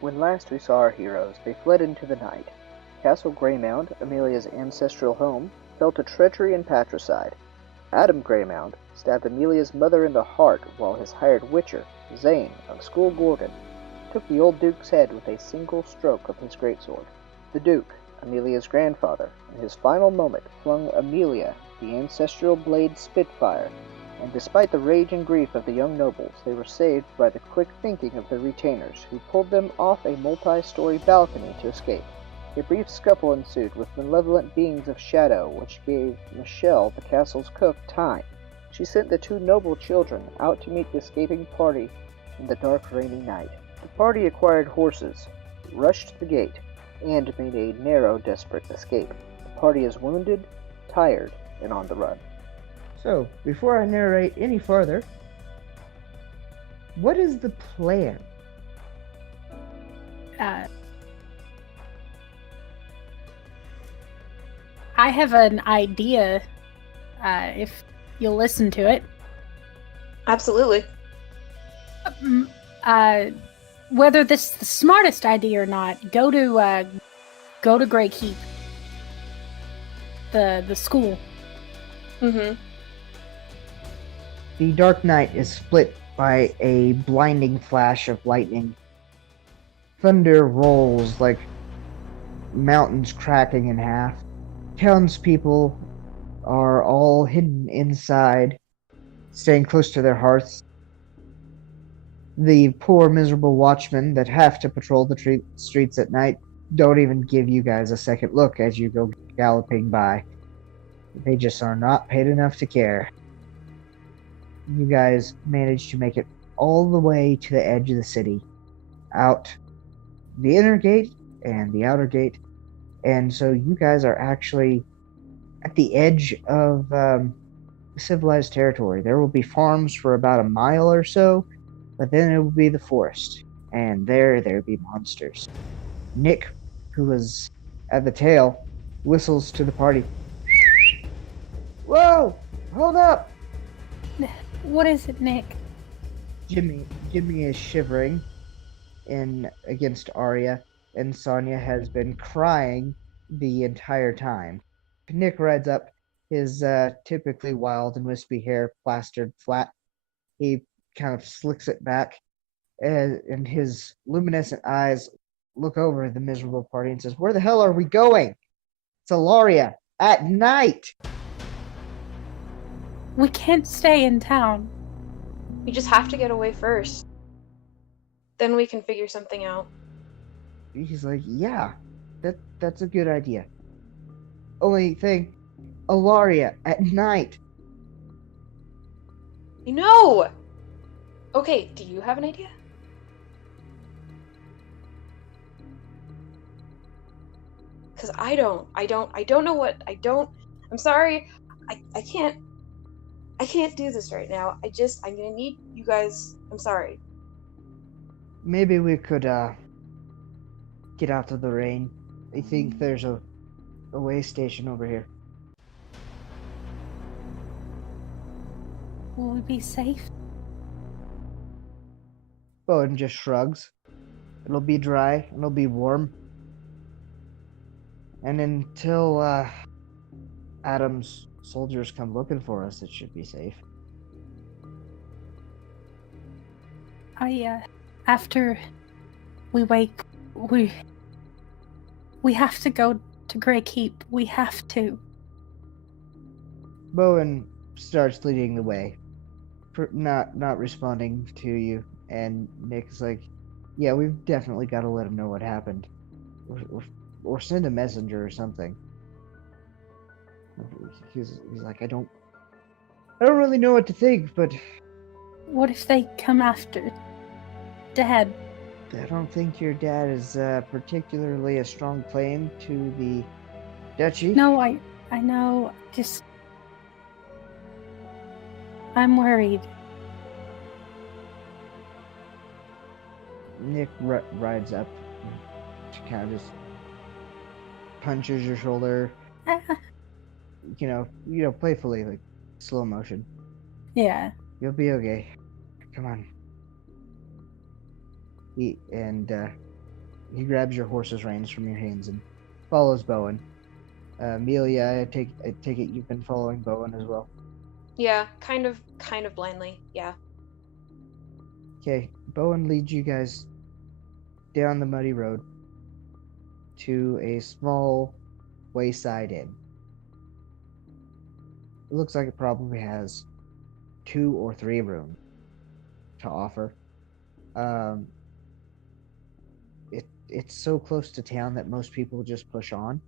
When last we saw our heroes, they fled into the night. Castle Greymount, Amelia's ancestral home, fell to treachery and patricide. Adam Greymount stabbed Amelia's mother in the heart while his hired witcher, Zane of School Gorgon, took the old duke's head with a single stroke of his greatsword. The duke, Amelia's grandfather, in his final moment flung Amelia the ancestral blade Spitfire, and despite the rage and grief of the young nobles, they were saved by the quick thinking of the retainers, who pulled them off a multi-story balcony to escape. A brief scuffle ensued with malevolent beings of shadow, which gave Michelle, the castle's cook, time. She sent the two noble children out to meet the escaping party in the dark, rainy night. The party acquired horses, rushed the gate, and made a narrow, desperate escape. The party is wounded, tired, and on the run. So, before I narrate any further, what is the plan? I have an idea, if you'll listen to it. Absolutely. Whether this is the smartest idea or not, go to Grey Keep, the school. Mm-hmm. The dark night is split by a blinding flash of lightning. Thunder rolls like mountains cracking in half. Townspeople are all hidden inside, staying close to their hearths. The poor, miserable watchmen that have to patrol the streets at night don't even give you guys a second look as you go galloping by. They just are not paid enough to care. You guys manage to make it all the way to the edge of the city, out the inner gate and the outer gate, and so you guys are actually at the edge of civilized territory. There will be farms for about a mile or so, but then it will be the forest, and there be monsters. Nick, who was at the tail, whistles to the party. Whoa! Hold up! What is it, Nick? Jimmy is shivering against Arya, and Sonya has been crying the entire time. Nick rides up, his typically wild and wispy hair plastered flat. He kind of slicks it back, and his luminescent eyes look over the miserable party and says, "Where the hell are we going? It's Alaria at night!" We can't stay in town. We just have to get away first. Then we can figure something out. He's like, "Yeah, that's a good idea. Only thing, Alaria at night." You know! Okay, do you have an idea? Because I don't know what, I'm sorry, I can't do this right now. I'm gonna need you guys, I'm sorry. Maybe we could get out of the rain. I think there's a way station over here. Will we be safe? Bowen just shrugs. It'll be dry, it'll be warm. And until Adam's soldiers come looking for us, it should be safe. After we wake, we have to go to Grey Keep. We have to. Bowen starts leading the way, not responding to you, and Nick's like, "Yeah, we've definitely got to let him know what happened, or send a messenger or something." He's like, I don't really know what to think, but What if they come after Dad? I don't think your dad is particularly a strong claim to the duchy. No, I know. Just I'm worried. Nick rides up. She kind of just punches your shoulder. You know, playfully, like slow motion. Yeah. You'll be okay. Come on. He grabs your horse's reins from your hands and follows Bowen. Amelia, I take it you've been following Bowen as well. Yeah, kind of blindly. Yeah. Okay, Bowen leads you guys down the muddy road to a small wayside inn. It looks like it probably has 2 or 3 rooms to offer. Um, it's so close to town that most people just push on.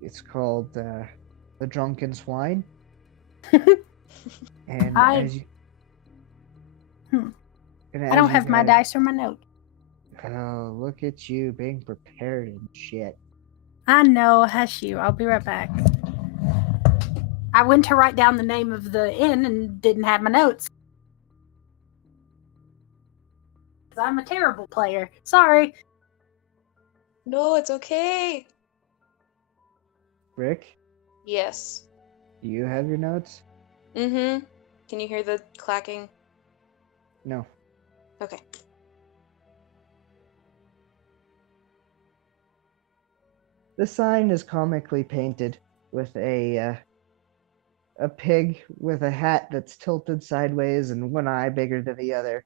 It's called the Drunken Swine, and I as you and I don't as you have my guys, dice or my note. oh, look at you being prepared and shit. I know, hush you. I'll be right back. I went to write down the name of the inn and didn't have my notes. I'm a terrible player. Sorry. No, it's okay. Rick, Yes. do you have your notes? Mm-hmm. Can you hear the clacking? No. Okay. The sign is comically painted with a pig with a hat that's tilted sideways and one eye bigger than the other,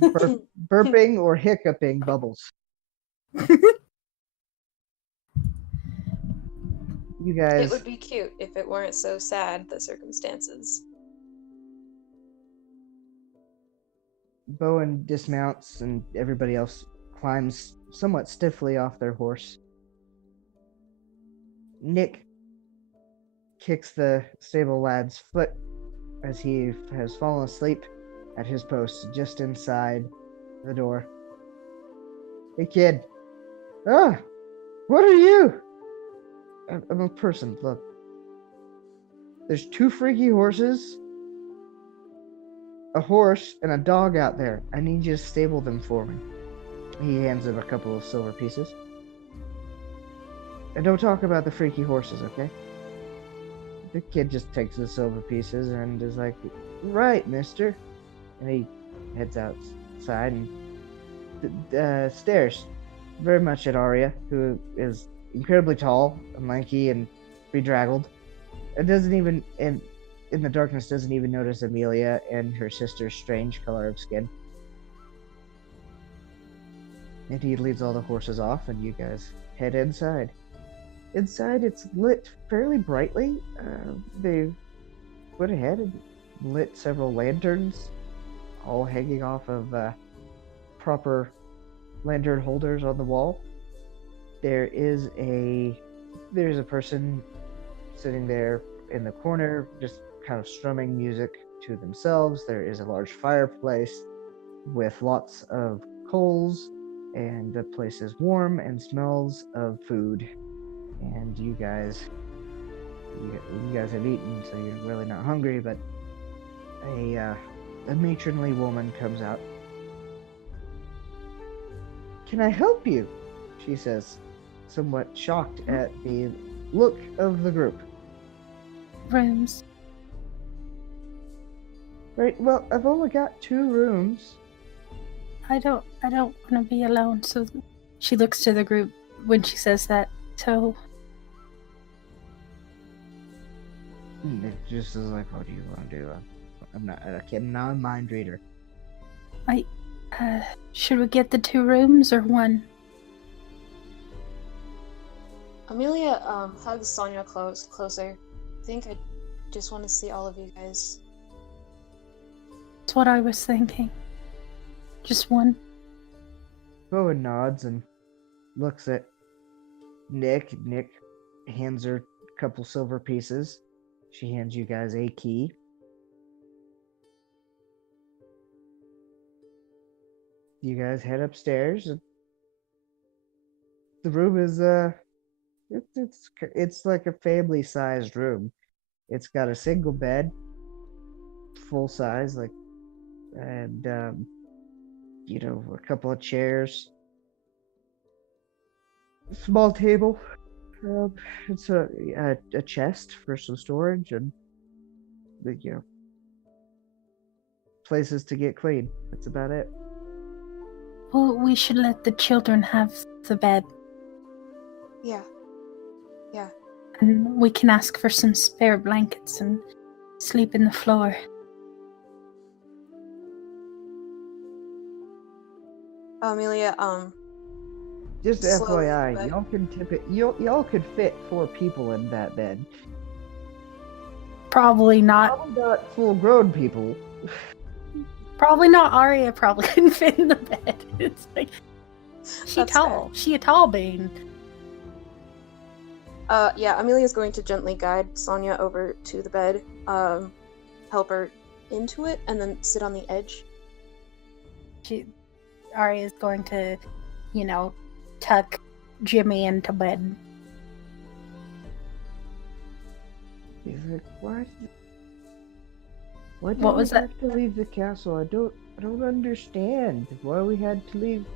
burping or hiccuping bubbles. You It guys, would be cute if it weren't so sad, the circumstances. Bowen dismounts and everybody else climbs somewhat stiffly off their horse. Nick kicks the stable lad's foot as he has fallen asleep at his post just inside the door. Hey, kid. Ah, what are you? I'm a person. Look, there's 2 freaky horses, a horse, and a dog out there. I need you to stable them for me. He hands him a couple of silver pieces. And don't talk about the freaky horses, okay? The kid just takes the silver pieces and is like, right, mister. And he heads outside and stares very much at Arya, who is incredibly tall and lanky and bedraggled. And doesn't even, in the darkness, doesn't even notice Amelia and her sister's strange color of skin. And he leads all the horses off, and you guys head inside. Inside, it's lit fairly brightly. They went ahead and lit several lanterns, all hanging off of proper lantern holders on the wall. There's a person sitting there in the corner, just kind of strumming music to themselves. There is a large fireplace with lots of coals, and the place is warm and smells of food. And you guys have eaten, so you're really not hungry, but a matronly woman comes out. Can I help you? She says, somewhat shocked at the look of the group. Rooms. Right, well, I've only got 2 rooms. I don't want to be alone. So she looks to the group when she says that. So It just is like, what do you want to do? I'm not a mind reader. should we get the 2 rooms or one? Amelia hugs Sonia closer. I think I just want to see all of you guys. That's what I was thinking. Just one. Bowen nods and looks at Nick. Nick hands her a couple silver pieces. She hands you guys a key. You guys head upstairs. The room is it's like a family-sized room. It's got a single bed, full size, like, and a couple of chairs, small table. It's a chest for some storage and places to get clean. That's about it. Well, we should let the children have the bed, Yeah. Yeah. and we can ask for some spare blankets and sleep in the floor. Amelia, Just slowly, FYI, but y'all can tip it. Y'all could fit 4 people in that bed. Probably not. Probably not full-grown people. Probably not. Arya probably couldn't fit in the bed. It's like she That's tall. She a tall bean. yeah, Amelia's going to gently guide Sonia over to the bed, help her into it, and then sit on the edge. Arya's going to, tuck Jimmy into bed. He's like, why? Why did What we was that? have to leave the castle? I don't understand why we had to leave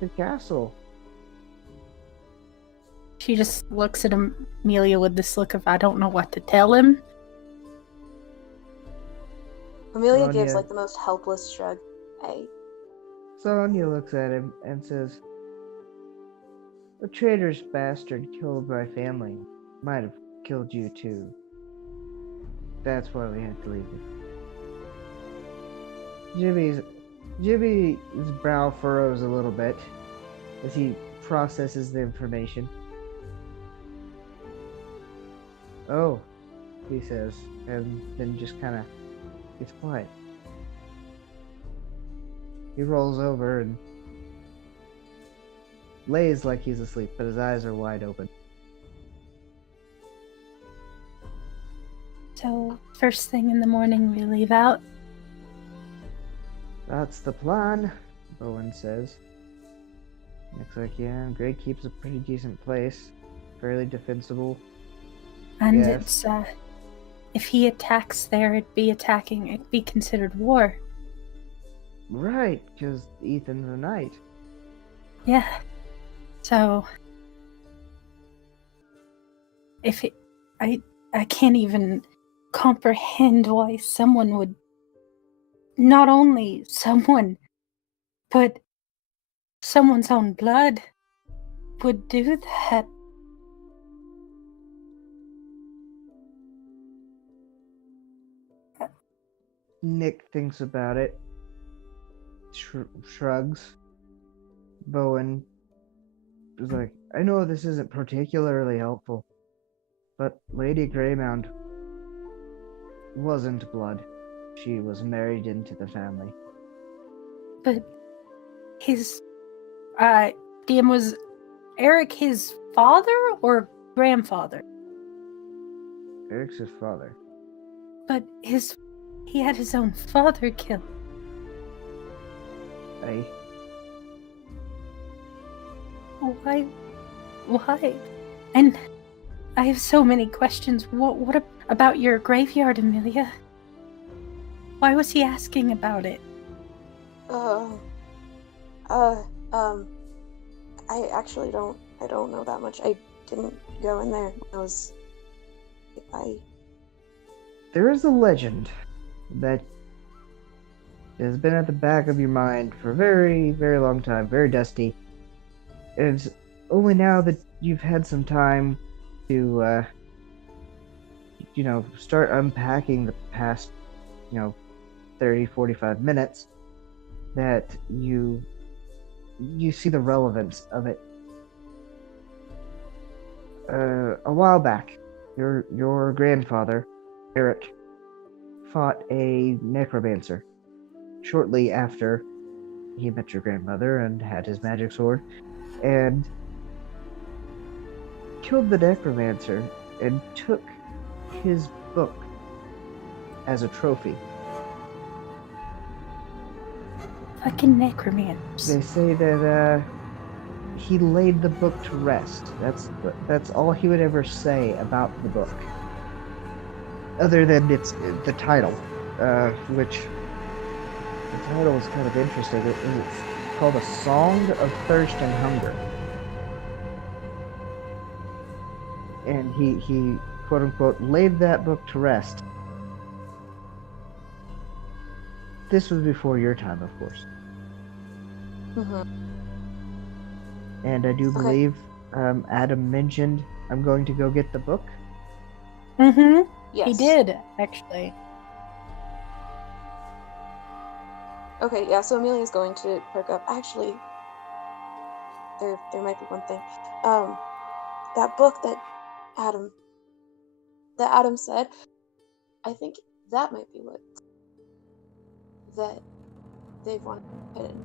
the castle. She just looks at Amelia with this look of, I don't know what to tell him. Amelia gives Sonia. the most helpless shrug. Sonia looks at him and says, "A traitorous bastard killed my family. Might have killed you too. That's why we had to leave you." Jimmy's brow furrows a little bit as he processes the information. "Oh," he says, and then just kind of gets quiet. He rolls over and lays like he's asleep, but his eyes are wide open. So, first thing in the morning, we leave out. "That's the plan," Bowen says. Looks like, yeah, Great Keep's a pretty decent place. Fairly defensible. And Yes. it's, if he attacks there, it'd be considered war. Right, because Ethan's a knight. Yeah. So, I can't even comprehend why someone would, not only someone, but someone's own blood would do that. Nick thinks about it. Shrugs. Bowen is like, "I know this isn't particularly helpful, but Lady Greymound wasn't blood. She was married into the family." But DM, was Eric his father or grandfather? Eric's his father. But he had his own father killed. Aye. Why? And I have so many questions. What about your graveyard, Amelia? Why was he asking about it? I actually don't know that much. I didn't go in there. There is a legend that has been at the back of your mind for a very, very long time, very dusty. And it's only now that you've had some time to, start unpacking the past, 30, 45 minutes that you see the relevance of it. A while back, your grandfather, Eric, fought a necromancer shortly after he met your grandmother and had his magic sword, and killed the necromancer and took his book as a trophy. Fucking necromancers. They say that he laid the book to rest. That's all he would ever say about the book, other than the title, which the title is kind of interesting. It's called A Song of Thirst and Hunger, and he quote unquote laid that book to rest. This was before your time, of course. Mm-hmm. And I do Okay. believe Adam mentioned I'm going to go get the book. Mm-hmm. Yes. He did, actually. Okay, yeah, so Amelia's going to perk up. Actually, there might be one thing. That book Adam that Adam said, I think that might be what that they've wanted hidden.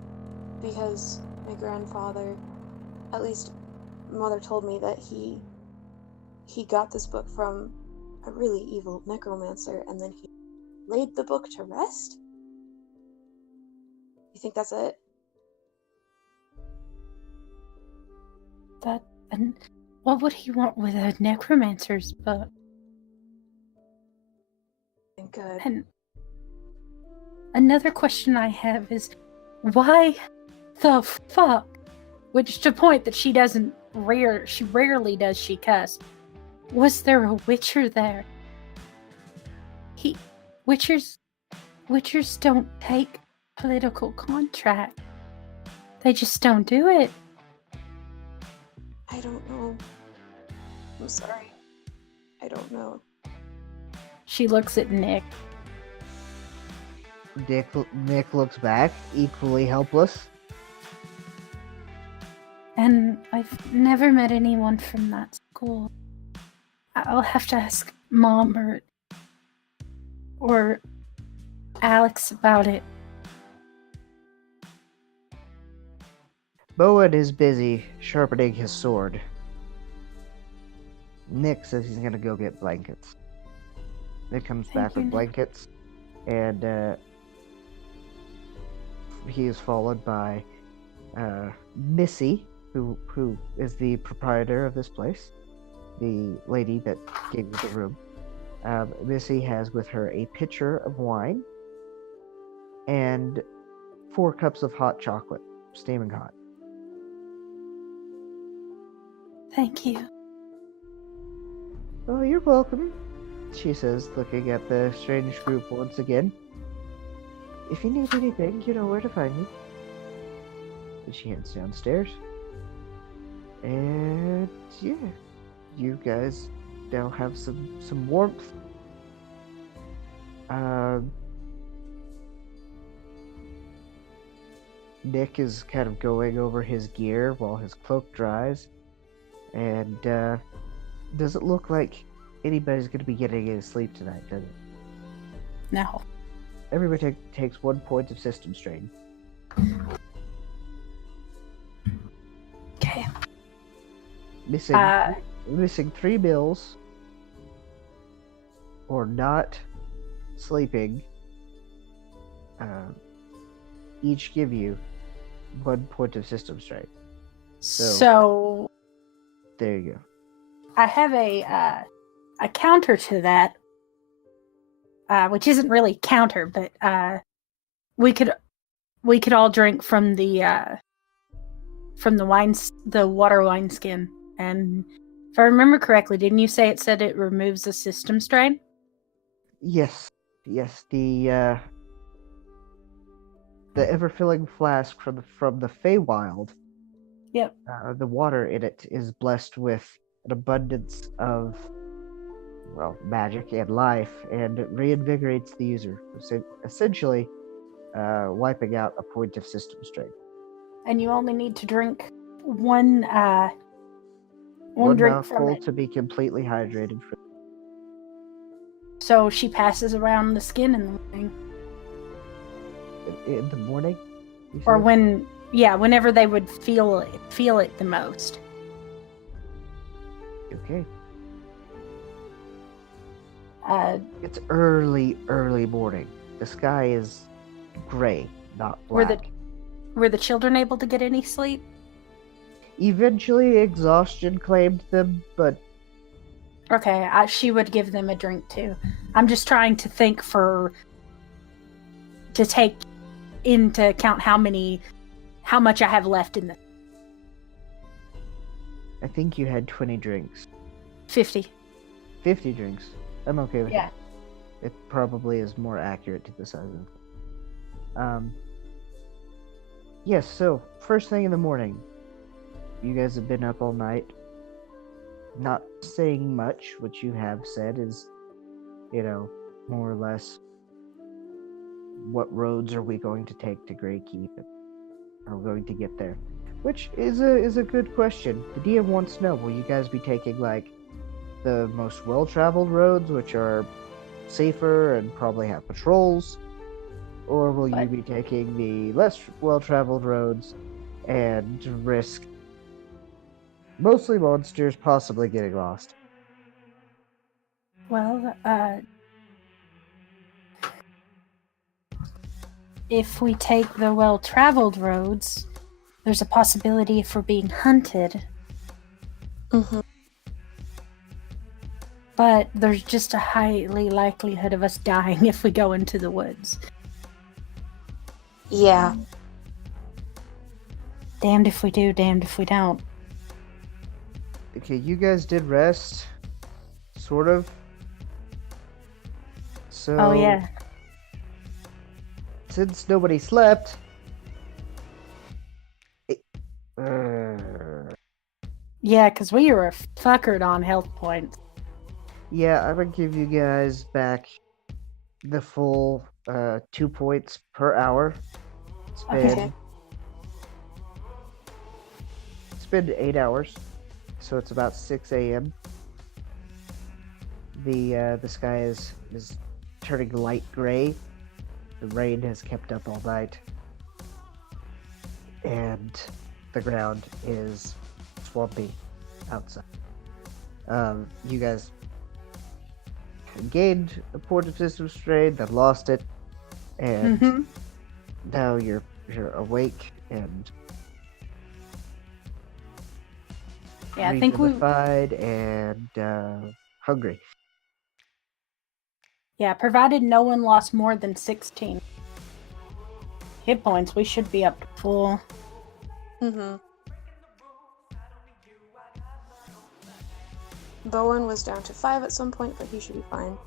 Because my grandfather, at least mother told me that he got this book from a really evil necromancer and then he laid the book to rest? You think that's it? And what would he want with a necromancer's book? Good. And another question I have is, why the fuck? Which to point that she rarely does she cuss. Was there a witcher there? Witchers don't take political contract. They just don't do it. I don't know. I'm sorry. I don't know. She looks at Nick. Nick looks back, equally helpless. And I've never met anyone from that school. I'll have to ask Mom or Alex about it. Bowen is busy sharpening his sword. Nick says he's gonna go get blankets. Nick comes Thank back you, with Nick. blankets, and he is followed by Missy, who is the proprietor of this place, the lady that gave you the room. Missy has with her a pitcher of wine and 4 cups of hot chocolate, steaming hot. Thank you. Oh, you're welcome, she says, looking at the strange group once again. If you need anything, you know where to find me. And she heads downstairs. And yeah, you guys now have some warmth. Nick is kind of going over his gear while his cloak dries. And does it look like anybody's going to be getting any sleep tonight, does it? No. Everybody takes 1 point of system strain. Okay. Missing 3 meals or not sleeping each give you 1 point of system strain. So There you go. I have a counter to that, which isn't really counter, but we could all drink from the water wine skin. And if I remember correctly, didn't you say it said it removes the system strain? Yes. The ever-filling flask from the Feywild. Yep. The water in it is blessed with an abundance of, magic and life, and it reinvigorates the user, essentially wiping out a point of system strain. And you only need to drink one One drink from mouthful it. to be completely hydrated. So she passes around the skin in the morning. In the morning? Or whenever they would feel it the most. Okay. It's early morning. The sky is gray, not black. Were the children able to get any sleep? Eventually, exhaustion claimed them, but Okay, she would give them a drink too. I'm just trying to think to take into account how much I have left in the... I think you had 20 drinks. 50. 50 drinks. I'm okay with Yeah. it. It probably is more accurate to the size of Yes, so first thing in the morning, you guys have been up all night, not saying much. What you have said is, more or less, what roads are we going to take to Greykeep? Are we going to get there? Which is a good question. The DM wants to know: will you guys be taking like the most well-traveled roads, which are safer and probably have patrols, or will you What? be taking the less well-traveled roads and risk mostly monsters possibly getting lost? Well, if we take the well-traveled roads, there's a possibility if we're being hunted, Mm-hmm. but there's just a highly likelihood of us dying if we go into the woods. Yeah. Damned if we do, damned if we don't. Okay, you guys did rest, sort of. So, Oh yeah. since nobody slept, Yeah, because we were fuckered on health points. yeah, I'm gonna give you guys back the full 2 points per hour. Okay. It's been 8 hours, so it's about 6 a.m. The sky is turning light gray. The rain has kept up all night, and the ground is swampy outside. You guys gained a portive system strain, then lost it, and Mm-hmm. now you're awake and Yeah, I think we. revivified and hungry. Yeah, provided no one lost more than 16 hit points, we should be up to full. Mm-hmm. Bowen was down to 5 at some point, but he should be fine.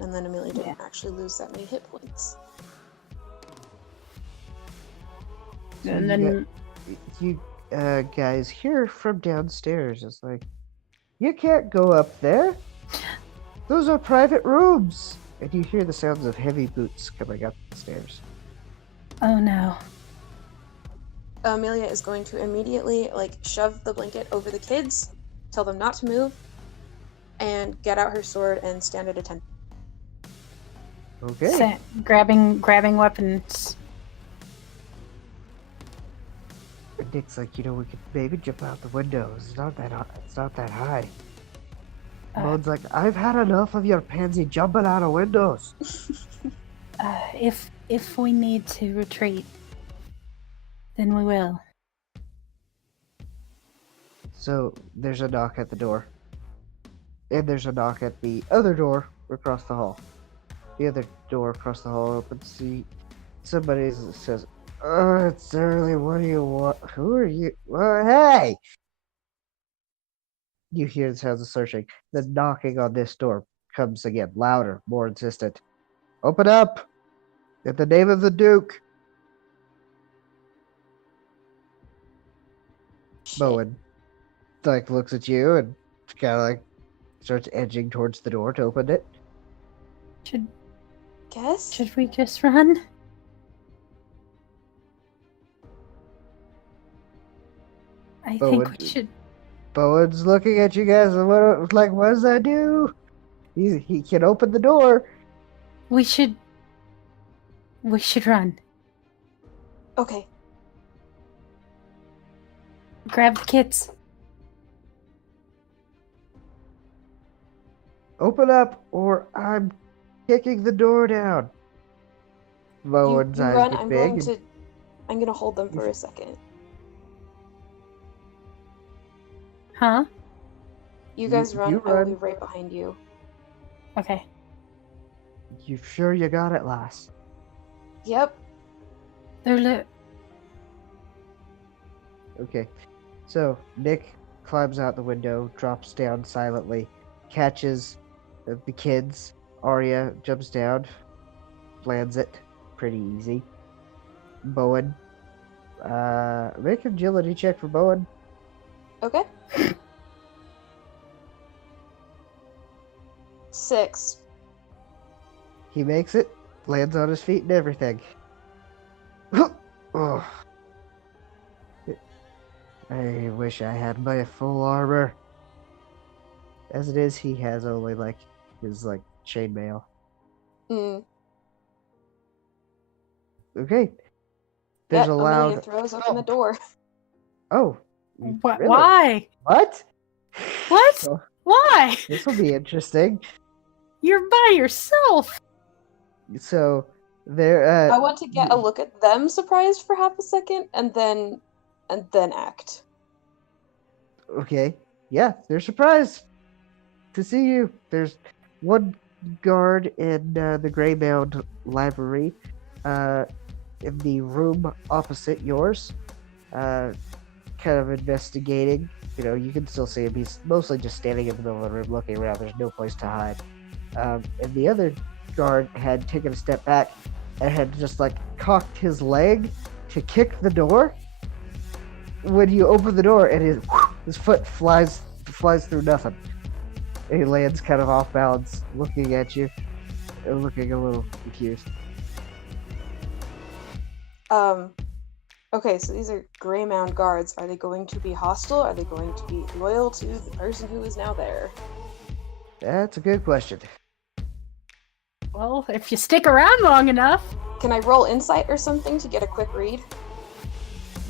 And then Amelia didn't actually lose that many hit points. So And then you guys hear from downstairs. It's like, you can't go up there. Those are private rooms. And you hear the sounds of heavy boots coming up the stairs. oh no. Amelia is going to immediately shove the blanket over the kids, tell them not to move, and get out her sword and stand at attention. Okay. Grabbing weapons. And Nick's like, we could maybe jump out the windows. It's not that high. Moan's like, I've had enough of your pansy jumping out of windows. If we need to retreat, then we will. So there's a knock at the door. And there's a knock at the other door across the hall. The other door across the hall opens. See, somebody says, "Oh, it's early. What do you want? Who are you? Well, hey!" You hear the sounds of searching. The knocking on this door comes again, louder, more insistent. Open up! In the name of the Duke! Bowen, looks at you and kind of starts edging towards the door to open it. Should we just run? I think we should. Bowen's looking at you guys and what does that do? He can open the door. We should run. Okay. Grab the kids. Open up or I'm kicking the door down. Bowen's You eyes run. get I'm big. going to hold them for a second. Huh? You guys run. you I will run. be right behind you. Okay. You sure you got it, lass? Yep. They're Okay. So Nick climbs out the window, drops down silently, catches the kids. Arya jumps down, lands it pretty easy. Bowen, Make an agility check for Bowen. Okay. 6. He makes it, lands on his feet and everything. Oh. I wish I had my full armor. As it is, he has only his chainmail. Mm. Okay. There's Yep, a Amelia loud throws open the door. Oh. What? Really? Why? What? What? So, Why? this will be interesting. You're by yourself. So there I want to get a look at them surprised for half a second and then act. Okay. Yeah, they're surprised to see you. There's one guard in the Greybound Library, in the room opposite yours, kind of investigating. You know, you can still see him. He's mostly just standing in the middle of the room looking around. There's no place to hide. And the other guard had taken a step back and had just cocked his leg to kick the door. When you open the door, and his foot flies through nothing. And he lands kind of off balance, looking at you, and looking a little confused. Okay, so these are Greymound guards. Are they going to be hostile? Are they going to be loyal to the person who is now there? That's a good question. Well, if you stick around long enough. Can I roll insight or something to get a quick read?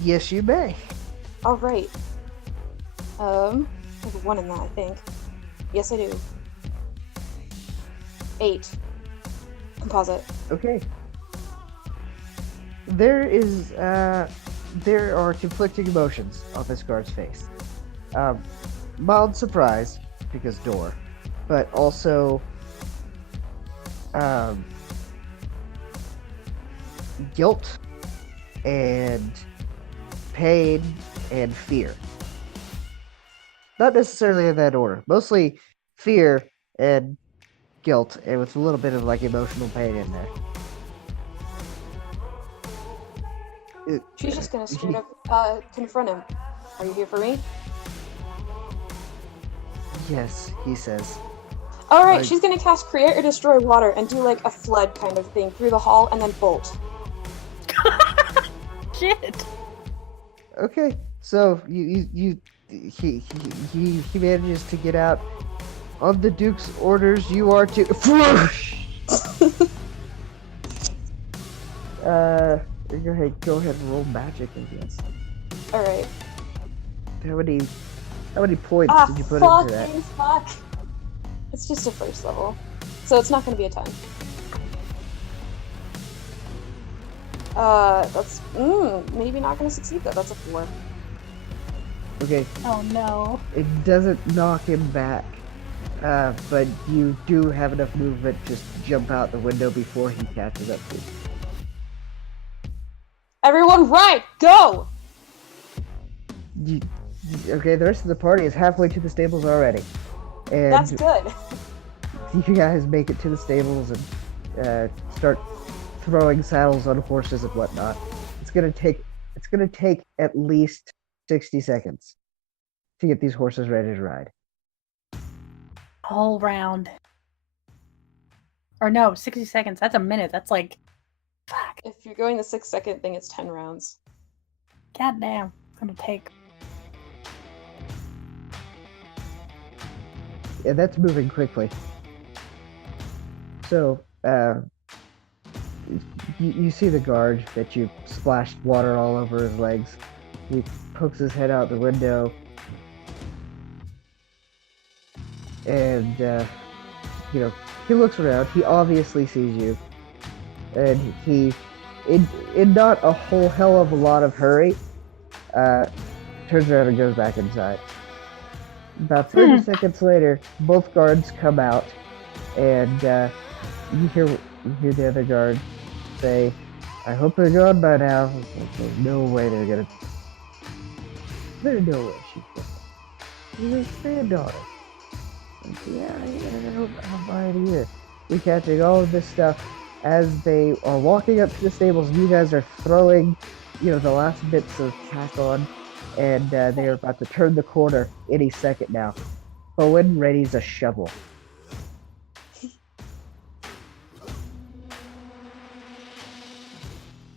Yes, you may. All right. I have a 1 in that, I think. Yes, I do. 8. Composite. Okay. There are conflicting emotions on this guard's face. Mild surprise, because door, but also guilt and pain and fear. Not necessarily in that order. Mostly fear and guilt, and with a little bit of emotional pain in there. She's just gonna straight up confront him. Are you here for me? Yes, he says. Alright, she's gonna cast Create or Destroy Water and do a flood kind of thing through the hall and then bolt. Shit. Okay, so he manages to get out. On the Duke's orders, you are to go ahead and roll magic, I guess. Alright. How many points did you put into that? Fuck! It's just a first level, so it's not gonna be a ton. That's maybe not gonna succeed though. That's a 4. Okay. Oh no. It doesn't knock him back, but you do have enough movement to just jump out the window before he catches up to you. Everyone, right, go! Okay, the rest of the party is halfway to the stables already, and that's good. You guys make it to the stables and start throwing saddles on horses and whatnot. It's gonna take at least 60 seconds to get these horses ready to ride. Whole round. Or no, 60 seconds. That's a minute. That's fuck. If you're going the 6-second thing, it's 10 rounds. God damn. It's gonna take. Yeah, that's moving quickly. So, you see the guard that you splashed water all over his legs. He pokes his head out the window, and he looks around. He obviously sees you, and he, in not a whole hell of a lot of hurry, turns around and goes back inside. About 30 seconds later, both guards come out, and you hear the other guard say, "I hope they're gone by now." There's no way they're gonna. There's no way she's gonna. She's his granddaughter. Yeah, I don't buy it either. You're catching all of this stuff as they are walking up to the stables. You guys are throwing the last bits of tack on, and they are about to turn the corner any second now. Bowen readies a shovel.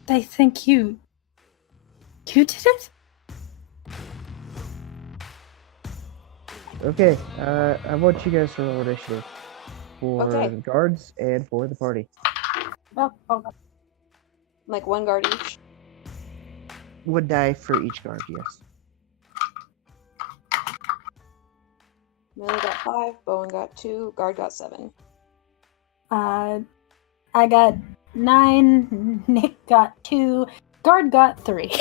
They think you did it? Okay, I want you guys to roll initiative for Okay. the guards and for the party. Oh, Like one guard each. One die for each guard, yes. Millie got 5, Bowen got 2, guard got 7. I got 9, Nick got 2, guard got 3.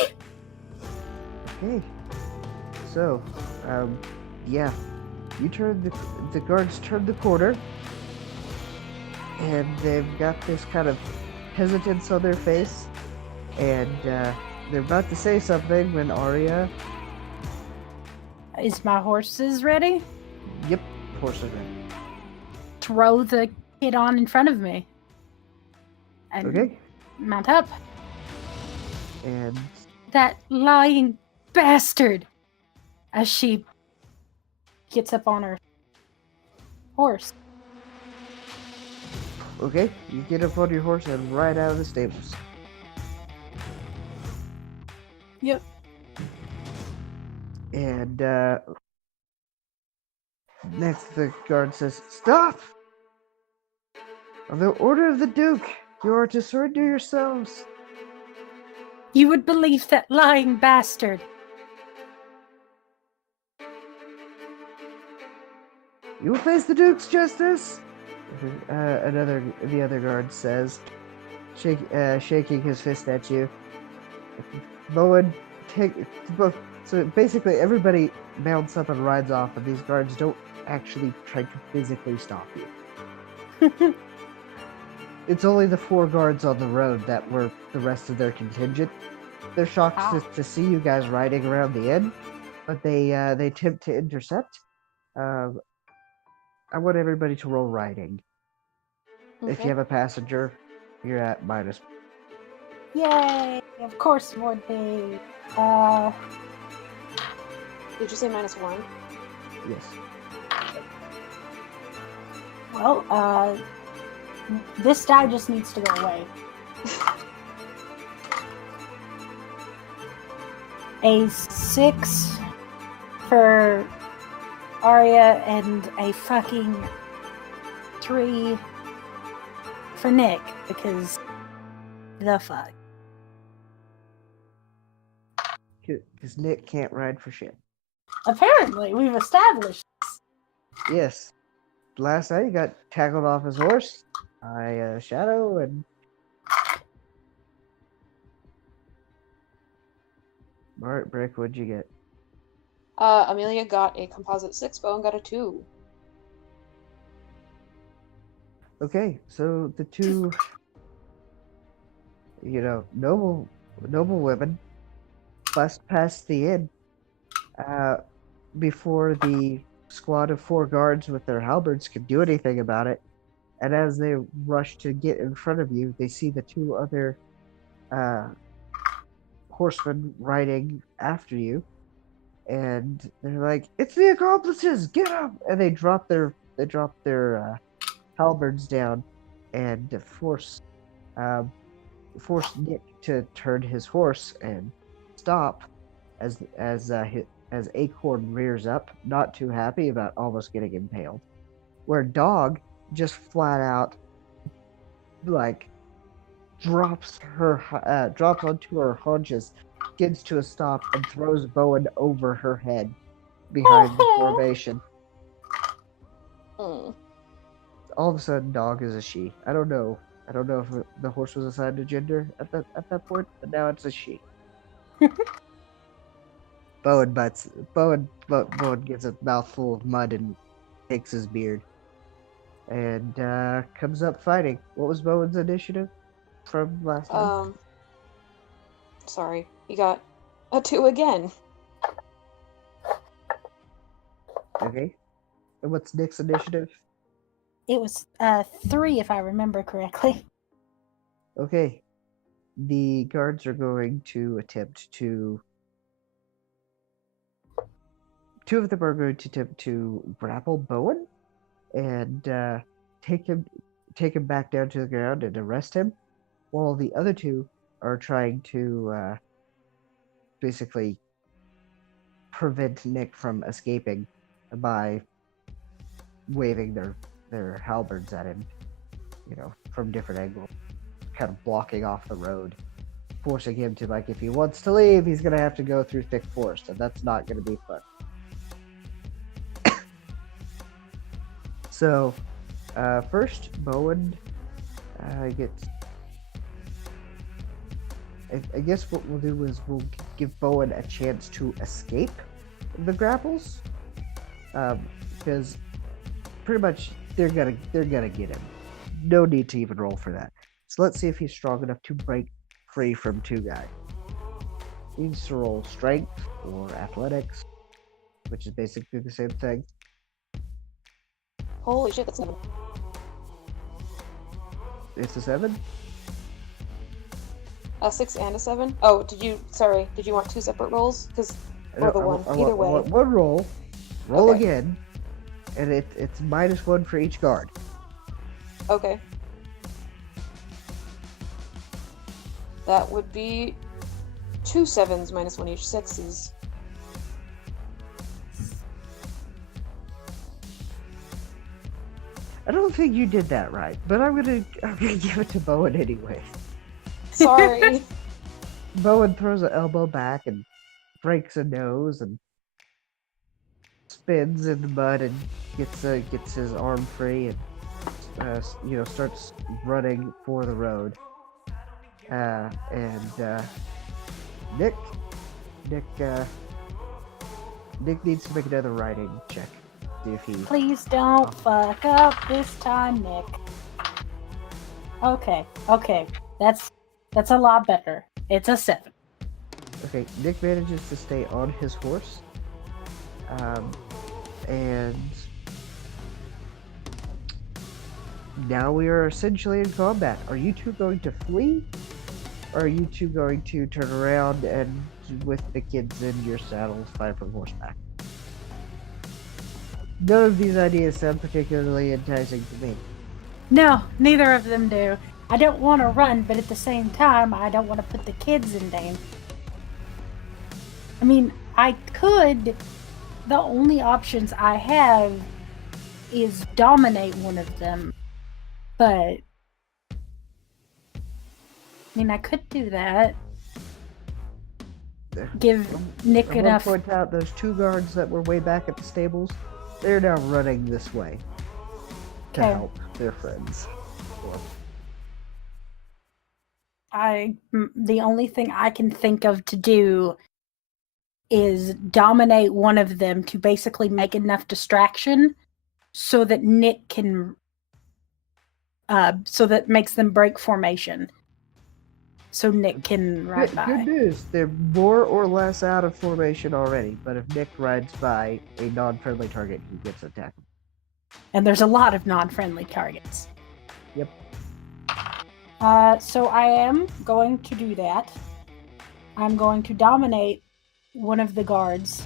Okay. So, yeah. You turn the guards turn the corner, and they've got this kind of hesitance on their face, and they're about to say something when Arya. Is my horses ready? Yep, horse is ready. Throw the kid on in front of me. And Okay. mount up. And That lying bastard! As she gets up on her horse. okay, you get up on your horse and ride out of the stables. Yep. And next the guard says, "Stop! On the order of the Duke, you are to surrender yourselves." You would believe that lying bastard. You will face the Duke's justice. The other guard says, shaking his fist at you. Bowen, so basically everybody mounts up and rides off, and these guards don't actually try to physically stop you. It's only the 4 guards on the road that were the rest of their contingent. They're shocked to see you guys riding around the inn, but they attempt to intercept. I want everybody to roll riding. Okay. If you have a passenger, you're at minus. Yay! Of course it would be. Did you say -1? Yes. Well, this die just needs to go away. A 6 for Arya and a fucking 3 for Nick, because the fuck. Because Nick can't ride for shit. Apparently, we've established this. Yes. Last night he got tackled off his horse by Shadow, and Alright, Brick, what'd you get? Amelia got a composite 6, Bowen got a 2. Okay, so the two, noble women bust past the inn before the squad of 4 guards with their halberds could do anything about it. And as they rush to get in front of you, they see the 2 other horsemen riding after you, and they're like, "It's the accomplices! Get up!" And they drop their halberds down and force Nick to turn his horse and stop as Acorn rears up, not too happy about almost getting impaled. Where Dog just flat out drops onto her haunches, skids to a stop, and throws Bowen over her head behind the formation. Mm. All of a sudden, Dog is a she. I don't know if the horse was assigned a gender at that point, but now it's a she. Bowen gets a mouthful of mud and takes his beard, and comes up fighting. What was Bowen's initiative from last time? Sorry, he got a 2 again. Okay. And what's Nick's initiative? It was 3, if I remember correctly. Okay. the guards are going to attempt to. Two of them are going to attempt to grapple Bowen and take him take him back down to the ground and arrest him, while the other two are trying to basically prevent Nick from escaping by waving their halberds at him, from different angles, kind of blocking off the road, forcing him to, like, if he wants to leave, he's going to have to go through thick forest, and that's not going to be fun. So, first, Bowen gets. I guess what we'll do is we'll give Bowen a chance to escape the grapples, because pretty much they're gonna get him. No need to even roll for that. So let's see if he's strong enough to break free from two guys. He needs to roll strength or athletics, which is basically the same thing. Holy shit, that's 7. It's a 7. 6 and a 7. Oh, did you want 2 separate rolls? Or the one. Either way. I want one roll. Roll Okay. again, and it's -1 for each guard. Okay. That would be 2 7s -1 each. 6s. I don't think you did that right, but I'm gonna give it to Bowen anyway. Sorry. Bowen throws an elbow back and breaks a nose and spins in the mud and gets his arm free and starts running for the road. Nick needs to make another riding check. See if he. Please don't fuck up this time, Nick. Okay. That's a lot better. It's a 7. Okay, Nick manages to stay on his horse. And now we are essentially in combat. Are you two going to flee? Or are you two going to turn around and, with the kids in your saddles, fight from horseback? None of these ideas sound particularly enticing to me. No, neither of them do. I don't want to run, but at the same time, I don't want to put the kids in danger. I mean, I could. The only options I have is dominate one of them. But I mean, I could do that. Give Nick I enough. want to point out those 2 guards that were way back at the stables. They're now running this way to Okay. help their friends. The only thing I can think of to do is dominate one of them to basically make enough distraction so that Nick can so that makes them break formation. So Nick can ride by. Good news. They're more or less out of formation already, but if Nick rides by a non-friendly target, he gets attacked. And there's a lot of non-friendly targets. Yep. So I am going to do that. I'm going to dominate one of the guards.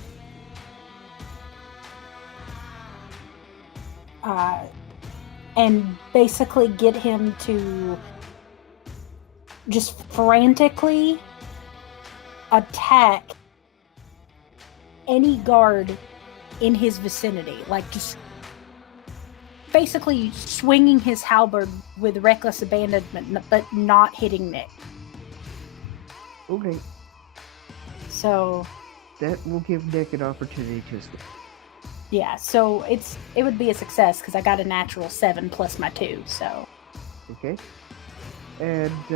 And basically get him to just frantically attack any guard in his vicinity. Like, just basically swinging his halberd with reckless abandonment, but not hitting Nick. Okay. So that will give Nick an opportunity to escape. Yeah, so it would be a success because I got a natural 7 plus my 2, so. Okay. And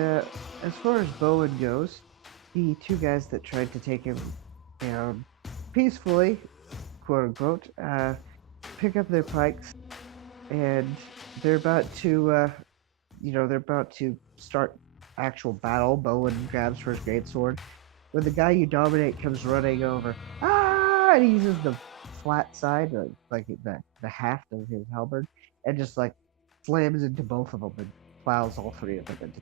as far as Bowen goes, the 2 guys that tried to take him down peacefully, quote unquote, pick up their pikes, and they're about to, they're about to start actual battle. Bowen grabs for his greatsword. When the guy you dominate comes running over, and he uses the flat side, like the haft of his halberd, and just like slams into both of them and plows all 3 of them into.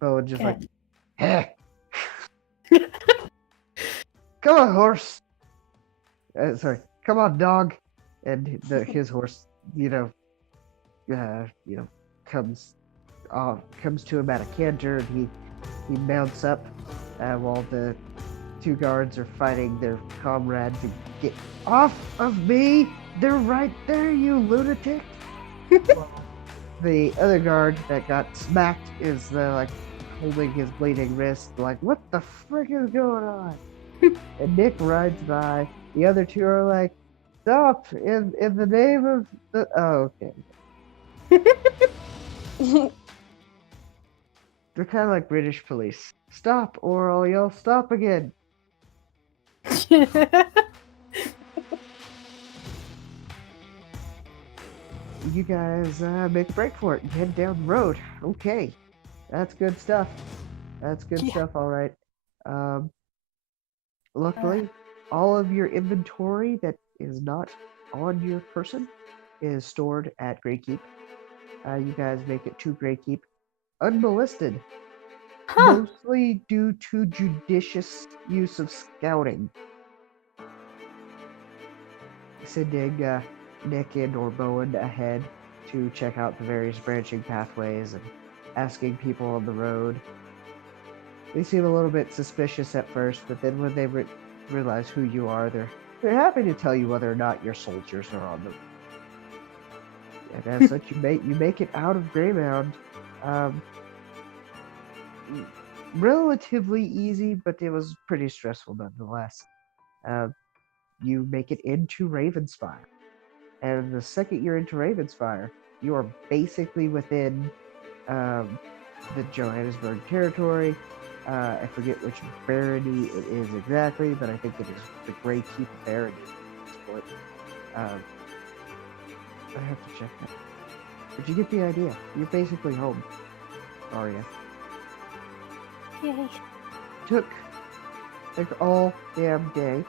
Bowen just Okay. like, hey, come on, horse. Sorry, come on, dog. And his horse, comes comes to him at a canter, and he mounts up while the two guards are fighting their comrade to get off of me. They're right there, you lunatic. The other guard that got smacked is like holding his bleeding wrist, like, what the frick is going on? And Nick rides by. The other two are like, stop in the name of the. Oh, okay. They're kind of like British police. Stop, or I'll yell stop again. You guys make a break for it and head down the road. Okay. That's good stuff. That's good stuff, all right. Luckily, all of your inventory that is not on your person is stored at Grey Keep. You guys make it to Grey Keep unmolested. Mostly due to judicious use of scouting. Sending Nick and or Bowen ahead to check out the various branching pathways and asking people on the road. They seem a little bit suspicious at first, but then when they realize who you are, they're happy to tell you whether or not your soldiers are on them. And as such, you make it out of Greymound. Relatively easy, but it was pretty stressful nonetheless. You make it into Ravenspire. And the second you're into Ravenspire, you are basically within the Johannesburg territory. I forget which barony it is exactly, but I think it is the Grey Keep barony at this point. I have to check that. But you get the idea. You're basically home, Arya. Yay. Took like all damn day.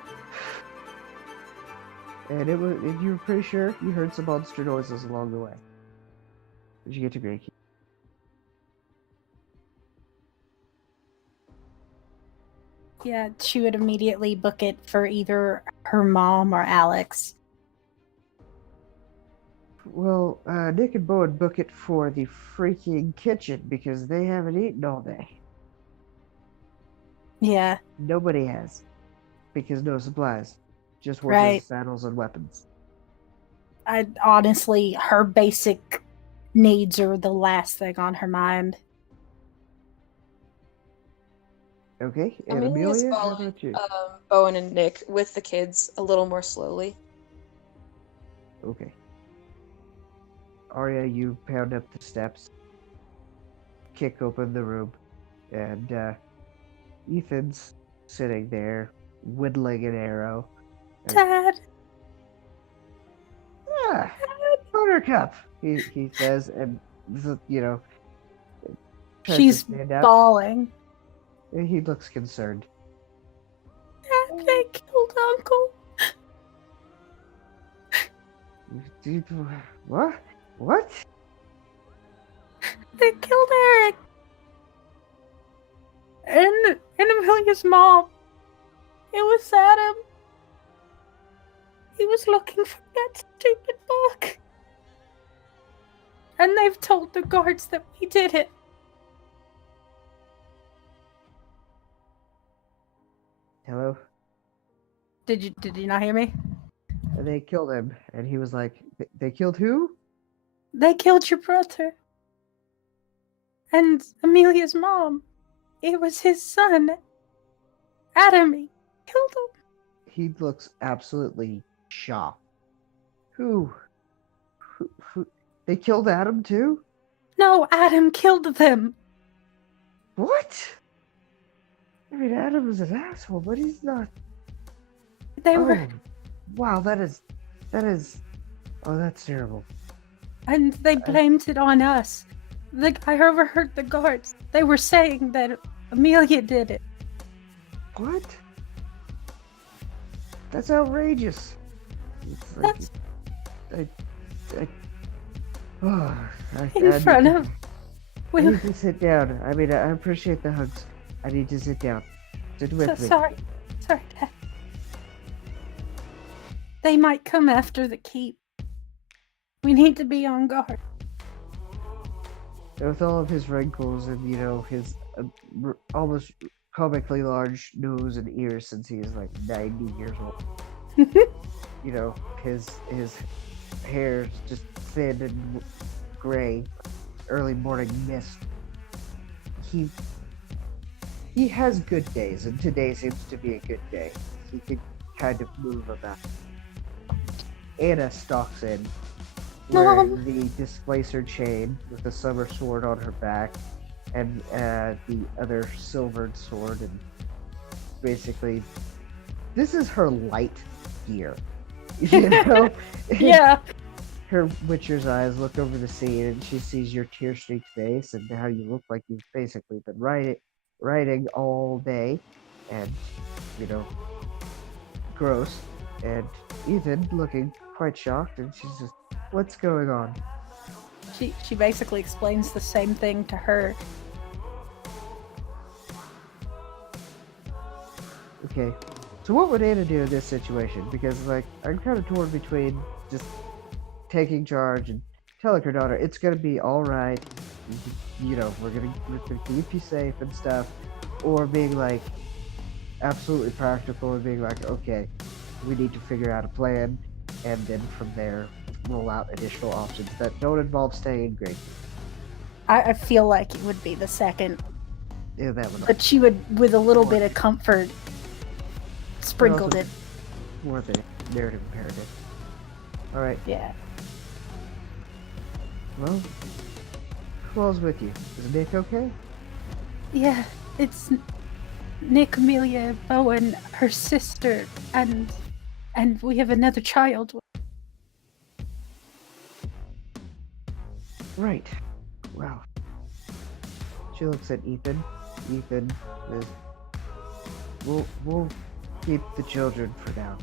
And you were pretty sure you heard some monster noises along the way. Did you get to Grey Keep? Yeah, she would immediately book it for either her mom or Alex. Well, Nick and Bowen book it for the freaking kitchen because they haven't eaten all day. Yeah. Nobody has. Because no supplies. Just horses, Right. saddles, and weapons. Honestly, her basic needs are the last thing on her mind. Okay, and Amelia's Amelia, how following about you? Bowen and Nick with the kids a little more slowly. Okay. Arya, you pound up the steps, kick open the room, and Ethan's sitting there, whittling an arrow. Dad! Ah, Buttercup, he says, and tries She's to stand up. bawling. And he looks concerned. Dad, they killed Uncle. What? What? They killed Eric. And Amelia's mom. It was Adam. He was looking for that stupid book. And they've told the guards that we did it. Hello? Did you not hear me? And they killed him, and he was like, they killed who? They killed your brother. And Amelia's mom. It was his son. Adam. He killed him. He looks absolutely shocked. Who? They killed Adam too? No, Adam killed them. What? I mean, Adam is an asshole, but he's not. They were. Wow, that is. Oh, that's terrible. And they blamed it on us. I overheard the guards. They were saying that Amelia did it. What? That's outrageous. It's like, In front of I We, need to sit down. I mean, I appreciate the hugs. I need to sit down. Sit with me. sorry, Dad. They might come after the keep. We need to be on guard. With all of his wrinkles and, his almost comically large nose and ears since he is like 90 years old. His hair is just thin and gray, early morning mist. He has good days, and today seems to be a good day. He can kind of move about. Anna stalks in, wearing the displacer chain with the summer sword on her back, and the other silvered sword, and basically, this is her light gear. Yeah. Her Witcher's eyes look over the scene, and she sees your tear-streaked face and how you look like you've basically been writing all day, and gross. And Ethan looking quite shocked, and she's just, "What's going on?" She basically explains the same thing to her. Okay, so what would Anna do in this situation? Because I'm kind of torn between just taking charge and telling her daughter it's gonna be all right. We're gonna keep you safe and stuff, or being absolutely practical and being okay, we need to figure out a plan, and then from there roll out additional options that don't involve staying in Green. I feel like it would be the second. Yeah, that would. But she would, with a little bit of comfort, sprinkled it. More the narrative imperative. All right. Yeah. Well, who all's with you? Is Nick okay? Yeah, it's Nick, Amelia, Bowen, her sister, and we have another child. Right. Wow. She looks at Ethan. Ethan is. We'll keep the children for now.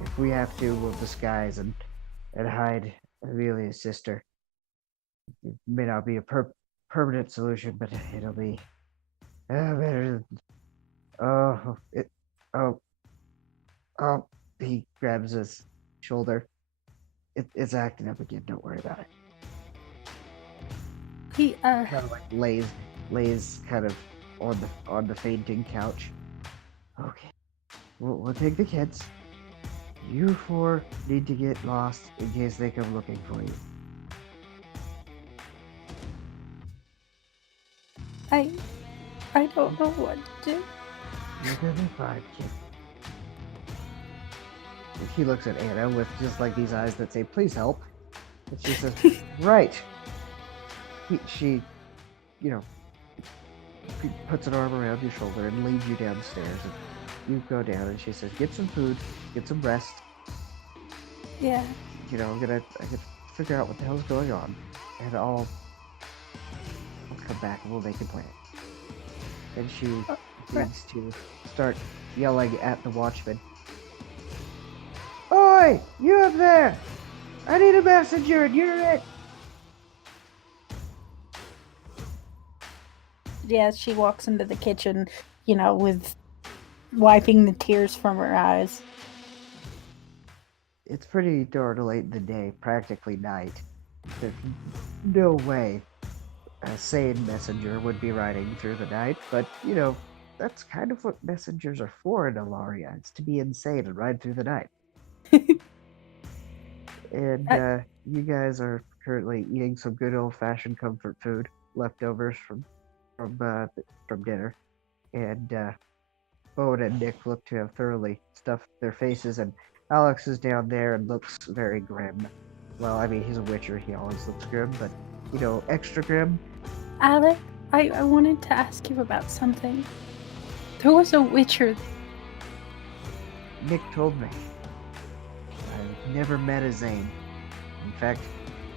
If we have to, we'll disguise and hide Amelia's sister. It may not be a permanent solution, but it'll be better than. He grabs his shoulder. It's acting up again. Don't worry about it. He kind of lays kind of on the fainting couch. Okay, we'll take the kids. You four need to get lost in case they come looking for you. I don't know what to do. You're gonna be fine, kid. He looks at Anna with just these eyes that say, "Please help." And she says, "Right." She puts an arm around your shoulder and leads you downstairs. And you go down, and she says, "Get some food, get some rest." Yeah. I gotta figure out what the hell's going on, and I'll come back and we'll make a plan. And she needs to start yelling at the watchman. "Oi, you up there! I need a messenger, and you're it!" Yeah, she walks into the kitchen, with wiping the tears from her eyes. It's pretty darn late in the day, practically night. There's no way a sane messenger would be riding through the night, but, that's kind of what messengers are for in Alaria. It's to be insane and ride through the night. And you guys are currently eating some good old-fashioned comfort food, leftovers from dinner, and Bowen and Nick look to have thoroughly stuffed their faces, and Alex is down there and looks very grim. Well, I mean, he's a Witcher, he always looks grim, but, extra grim. Alec, I wanted to ask you about something. There was a Witcher. Nick told me. I've never met a Zane. In fact,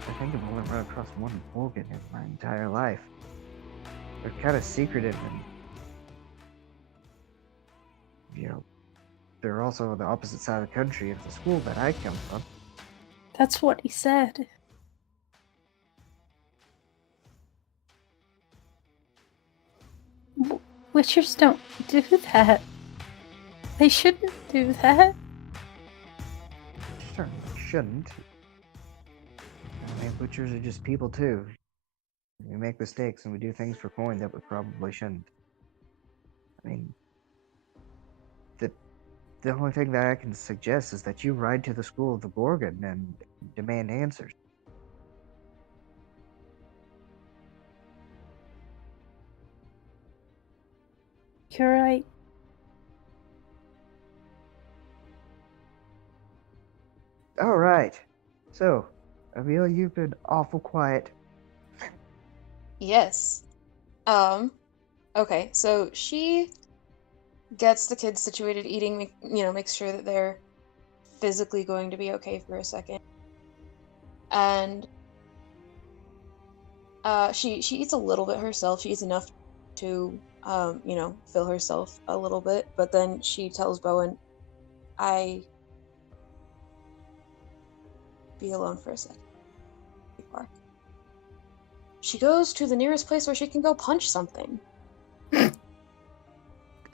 I think I've only run across one Morgan in my entire life. They're kind of secretive, and they're also on the opposite side of the country of the school that I come from. That's what he said. Witchers don't do that. They shouldn't do that. Certainly shouldn't. I mean, butchers are just people too. We make mistakes and we do things for coin that we probably shouldn't. I mean, the only thing that I can suggest is that you ride to the school of the Gorgon and demand answers. You're right. All right. So, Amelia, you've been awful quiet. Yes. Okay, so she gets the kids situated, eating, makes sure that they're physically going to be okay for a second. And she eats a little bit herself. She eats enough to fill herself a little bit, but then she tells Bowen, "I be alone for a second." She goes to the nearest place where she can go punch something.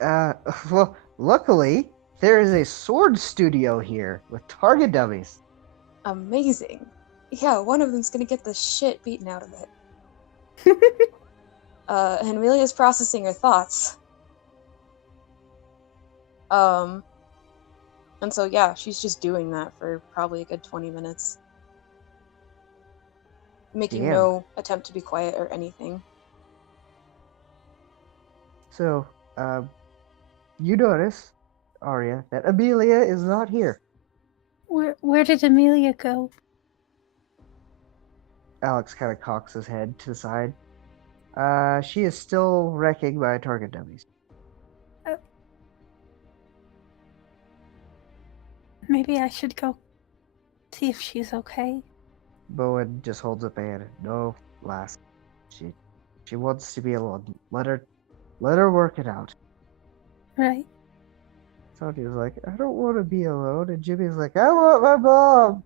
Well, luckily, there is a sword studio here with target dummies. Amazing. Yeah, one of them's gonna get the shit beaten out of it. And Amelia's processing her thoughts. And so yeah, she's just doing that for probably a good 20 minutes. Making Damn. no attempt to be quiet or anything. So, you notice, Arya, that Amelia is not here. Where did Amelia go? Alex kind of cocks his head to the side. She is still wrecking my target dummies. Maybe I should go see if she's okay. Bowen just holds up a hand. No, lass. She wants to be alone. Let her work it out. Right. Sonya's like, I don't want to be alone. And Jimmy's like, I want my mom.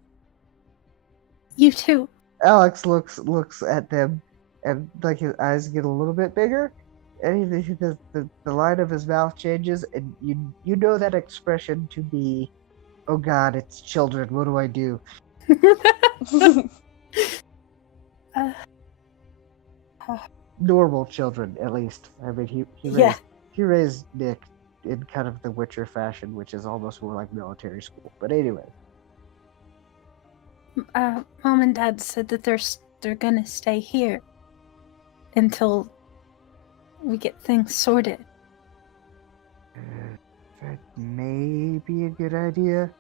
You too. Alex looks at them, and like his eyes get a little bit bigger, and the line of his mouth changes, and you know that expression to be, oh God, it's children. What do I do? Normal children, at least. I mean, he raised Nick in kind of the Witcher fashion, which is almost more like military school. But anyway. Mom and Dad said that they're gonna stay here until we get things sorted. That may be a good idea.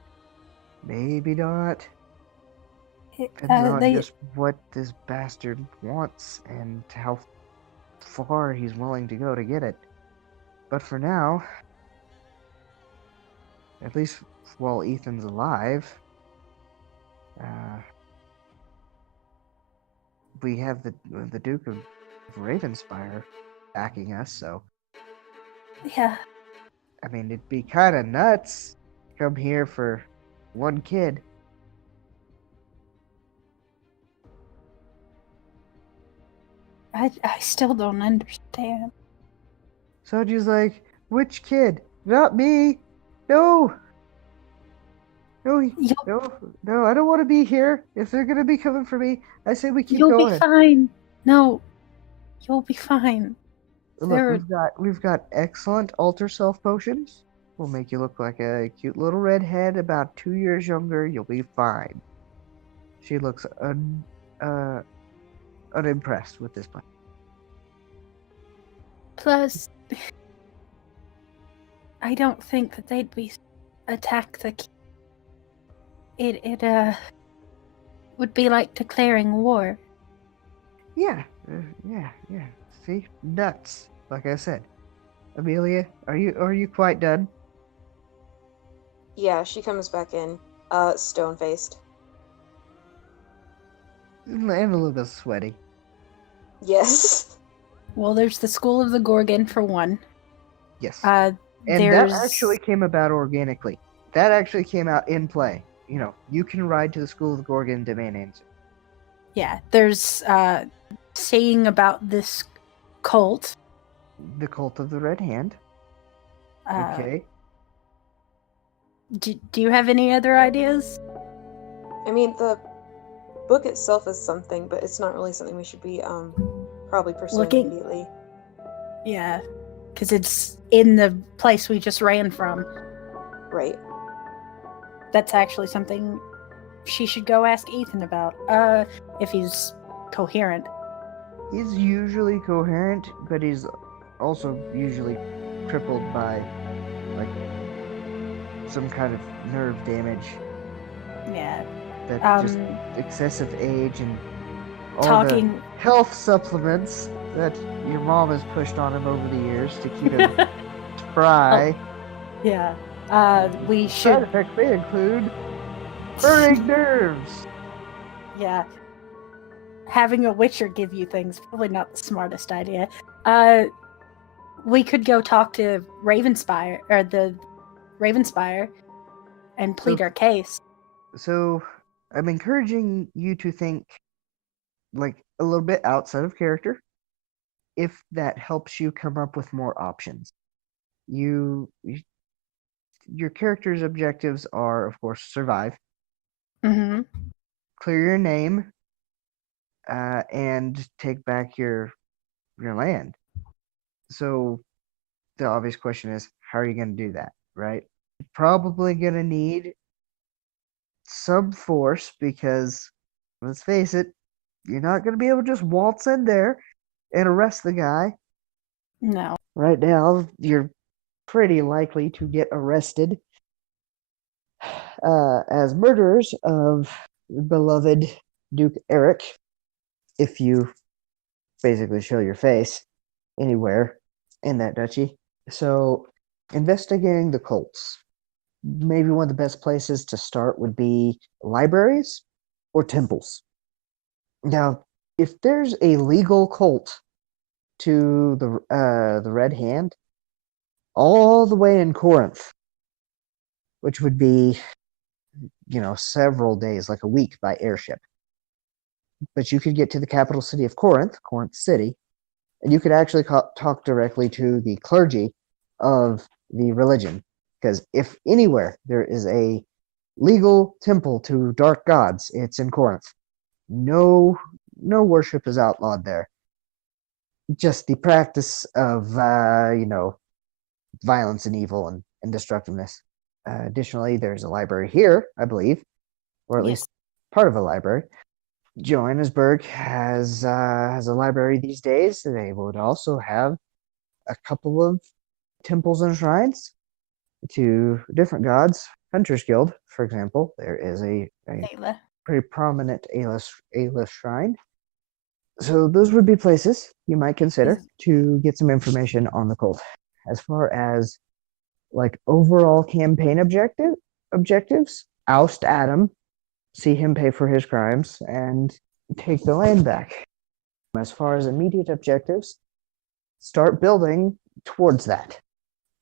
Maybe not. Depends on just what this bastard wants and how far he's willing to go to get it. But for now, at least while Ethan's alive, we have the Duke of Ravenspire backing us, so... Yeah. I mean, it'd be kind of nuts to come here for one kid. I still don't understand. Soji's like, which kid? Not me. No. No, I don't want to be here. If they're going to be coming for me, I say we keep going. You'll be fine. No, you'll be fine. Look, we've got excellent alter self potions. We'll make you look like a cute little redhead, about 2 years younger. You'll be fine. She looks unimpressed with this plan. Plus, I don't think that they'd be attack the kid. It would be like declaring war. Yeah. See, nuts. Like I said, Amelia, are you quite done? Yeah, she comes back in, stone-faced. And a little bit sweaty. Yes. Well, there's the School of the Gorgon for one. Yes. And that actually came about organically. That actually came out in play. You know, you can ride to the School of the Gorgon and demand answer. Yeah, there's saying about this cult The Cult of the Red Hand. Okay. Do you have any other ideas? I mean, the book itself is something, but it's not really something we should be probably pursuing Looking- immediately. Yeah, because it's in the place we just ran from. Right. That's actually something she should go ask Ethan about. If he's coherent. He's usually coherent, but he's also usually crippled by, like, some kind of nerve damage. Yeah. That just excessive age and all Talking the health supplements that your mom has pushed on him over the years to keep him spry. Yeah. We Side should. effects may include burning nerves. Yeah. Having a Witcher give you things probably not the smartest idea. We could go talk to Ravenspire or the Ravenspire and plead our case. So I'm encouraging you to think like a little bit outside of character, if that helps you come up with more options. Your character's objectives are, of course, survive, Mm-hmm. clear your name, and take back your land. So the obvious question is, how are you going to do that, right? You're probably going to need some force because, let's face it, you're not going to be able to just waltz in there and arrest the guy. No. Right now, you're pretty likely to get arrested as murderers of beloved Duke Eric if you basically show your face anywhere in that duchy. So, investigating the cults. Maybe one of the best places to start would be libraries or temples. Now, if there's a legal cult to the Red Hand, all the way in Corinth, which would be, several days, like a week by airship. But you could get to the capital city of Corinth, Corinth City, and you could actually talk directly to the clergy of the religion. Because if anywhere there is a legal temple to dark gods, it's in Corinth. No worship is outlawed there. Just the practice of, violence and evil and destructiveness. Additionally, there's a library here, I believe, or at least part of a library. Johannesburg has a library these days. They would also have a couple of temples and shrines to different gods. Hunters Guild, for example, there is a pretty prominent Ayla shrine. So those would be places you might consider to get some information on the cult. As far as like overall campaign objectives, oust Adam, see him pay for his crimes, and take the land back. As far as immediate objectives, start building towards that.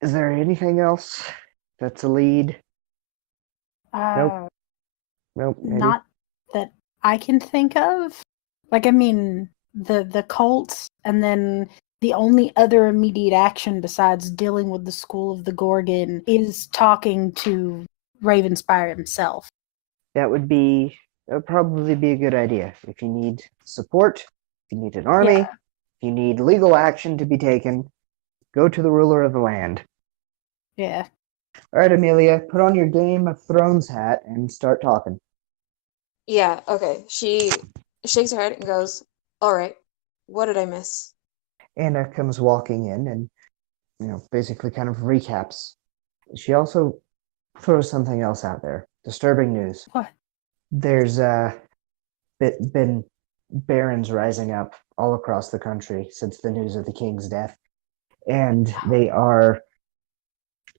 Is there anything else that's a lead? Nope. Not that I can think of. Like, I mean, the cults, and then the only other immediate action besides dealing with the School of the Gorgon is talking to Ravenspire himself. That would probably be a good idea. If you need support, if you need an army, if you need legal action to be taken, go to the ruler of the land. Yeah. All right, Amelia, put on your Game of Thrones hat and start talking. Yeah, okay. She shakes her head and goes, all right, what did I miss? Anna comes walking in and, basically kind of recaps. She also throws something else out there. Disturbing news. What? There's been barons rising up all across the country since the news of the king's death. And they are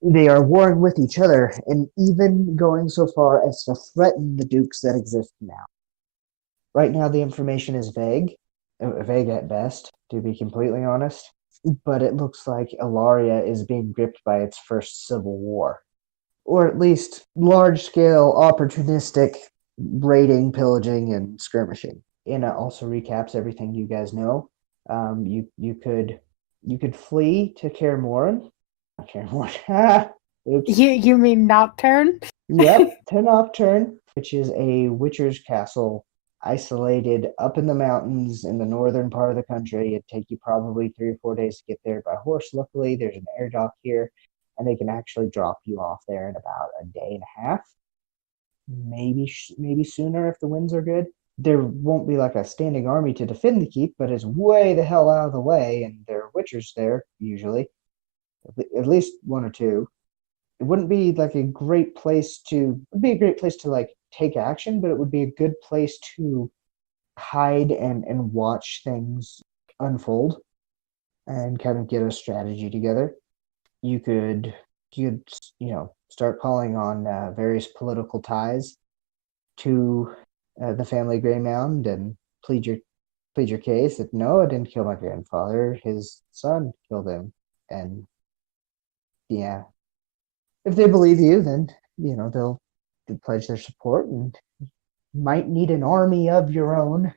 warring with each other and even going so far as to threaten the dukes that exist now. Right now, the information is vague at best, to be completely honest, but it looks like Ilaria is being gripped by its first civil war. Or at least large-scale, opportunistic raiding, pillaging, and skirmishing. Anna also recaps everything you guys know. You could You could flee to Kaer Morhen. Kaer Morhen. Oops. You mean Nocturne? Yep, to Nocturne, which is a witcher's castle isolated up in the mountains in the northern part of the country. It'd take you probably 3 or 4 days to get there by horse. Luckily, there's an air dock here, and they can actually drop you off there in about a day and a half. Maybe sooner if the winds are good. There won't be like a standing army to defend the keep, but it's way the hell out of the way, and there are witchers there usually, at least one or two. It wouldn't be like a great place to It'd be a great place to like take action, but it would be a good place to hide and watch things unfold and kind of get a strategy together. You could start calling on various political ties to the family Greymound and plead your case that no, I didn't kill my grandfather. His son killed him, and yeah, if they believe you, then they'll pledge their support and might need an army of your own,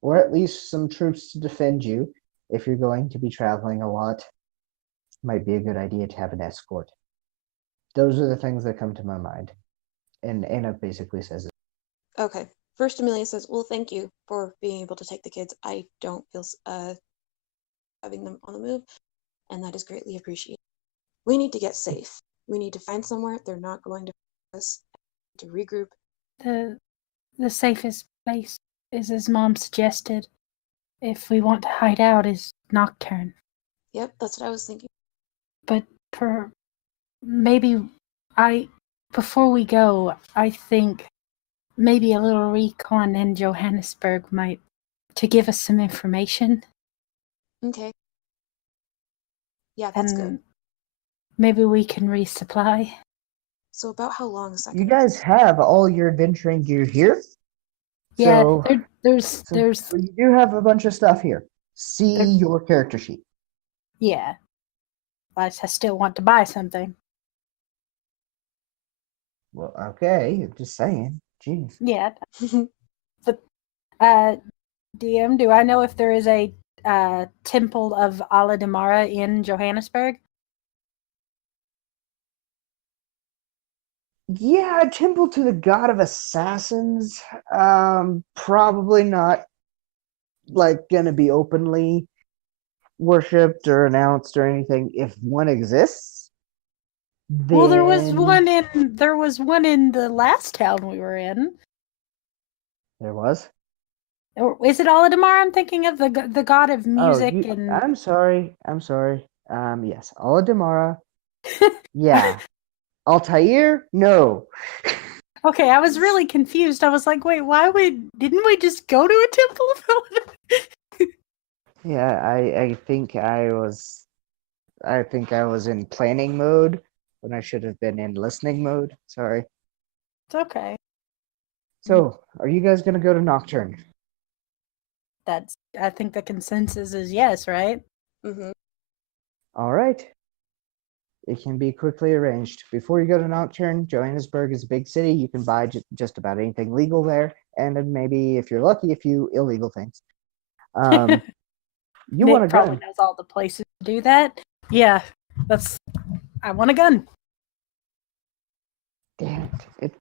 or at least some troops to defend you if you're going to be traveling a lot. Might be a good idea to have an escort. Those are the things that come to my mind. And Anna basically says it. Okay. First, Amelia says, "Well, thank you for being able to take the kids. I don't feel having them on the move, and that is greatly appreciated. We need to get safe. We need to find somewhere they're not going to find us, to regroup." The safest place is, as Mom suggested, if we want to hide out, is Nocturne. Yep, that's what I was thinking. But before we go, I think maybe a little recon in Johannesburg to give us some information. Okay. Yeah, that's and good. Maybe we can resupply. So about how long is that? You guys have all your adventuring gear here. Yeah, So you do have a bunch of stuff here. See your character sheet. Yeah. I still want to buy something. Well, okay, just saying. Jeez. Yeah. But DM, do I know if there is a temple of Ala Damara in Johannesburg? Yeah, a temple to the god of assassins. Probably not like gonna be openly worshipped or announced or anything. If one exists, then... Well, there was one in the last town we were in. There was? Or is it Ala Damara? I'm thinking of the god of music and. I'm sorry. Yes, Ala Damara. Yeah. Altair? No. Okay, I was really confused. I was like, wait, didn't we just go to a temple of Ala? Yeah, I think I was in planning mode when I should have been in listening mode. Sorry. It's okay. So, are you guys gonna go to Nocturne? I think the consensus is yes, right? Mm-hmm. All right. It can be quickly arranged. Before you go to Nocturne, Johannesburg is a big city. You can buy just about anything legal there, and then maybe, if you're lucky, a few illegal things. You want a gun? Probably knows all the places to do that. Yeah, I want a gun. Damn it!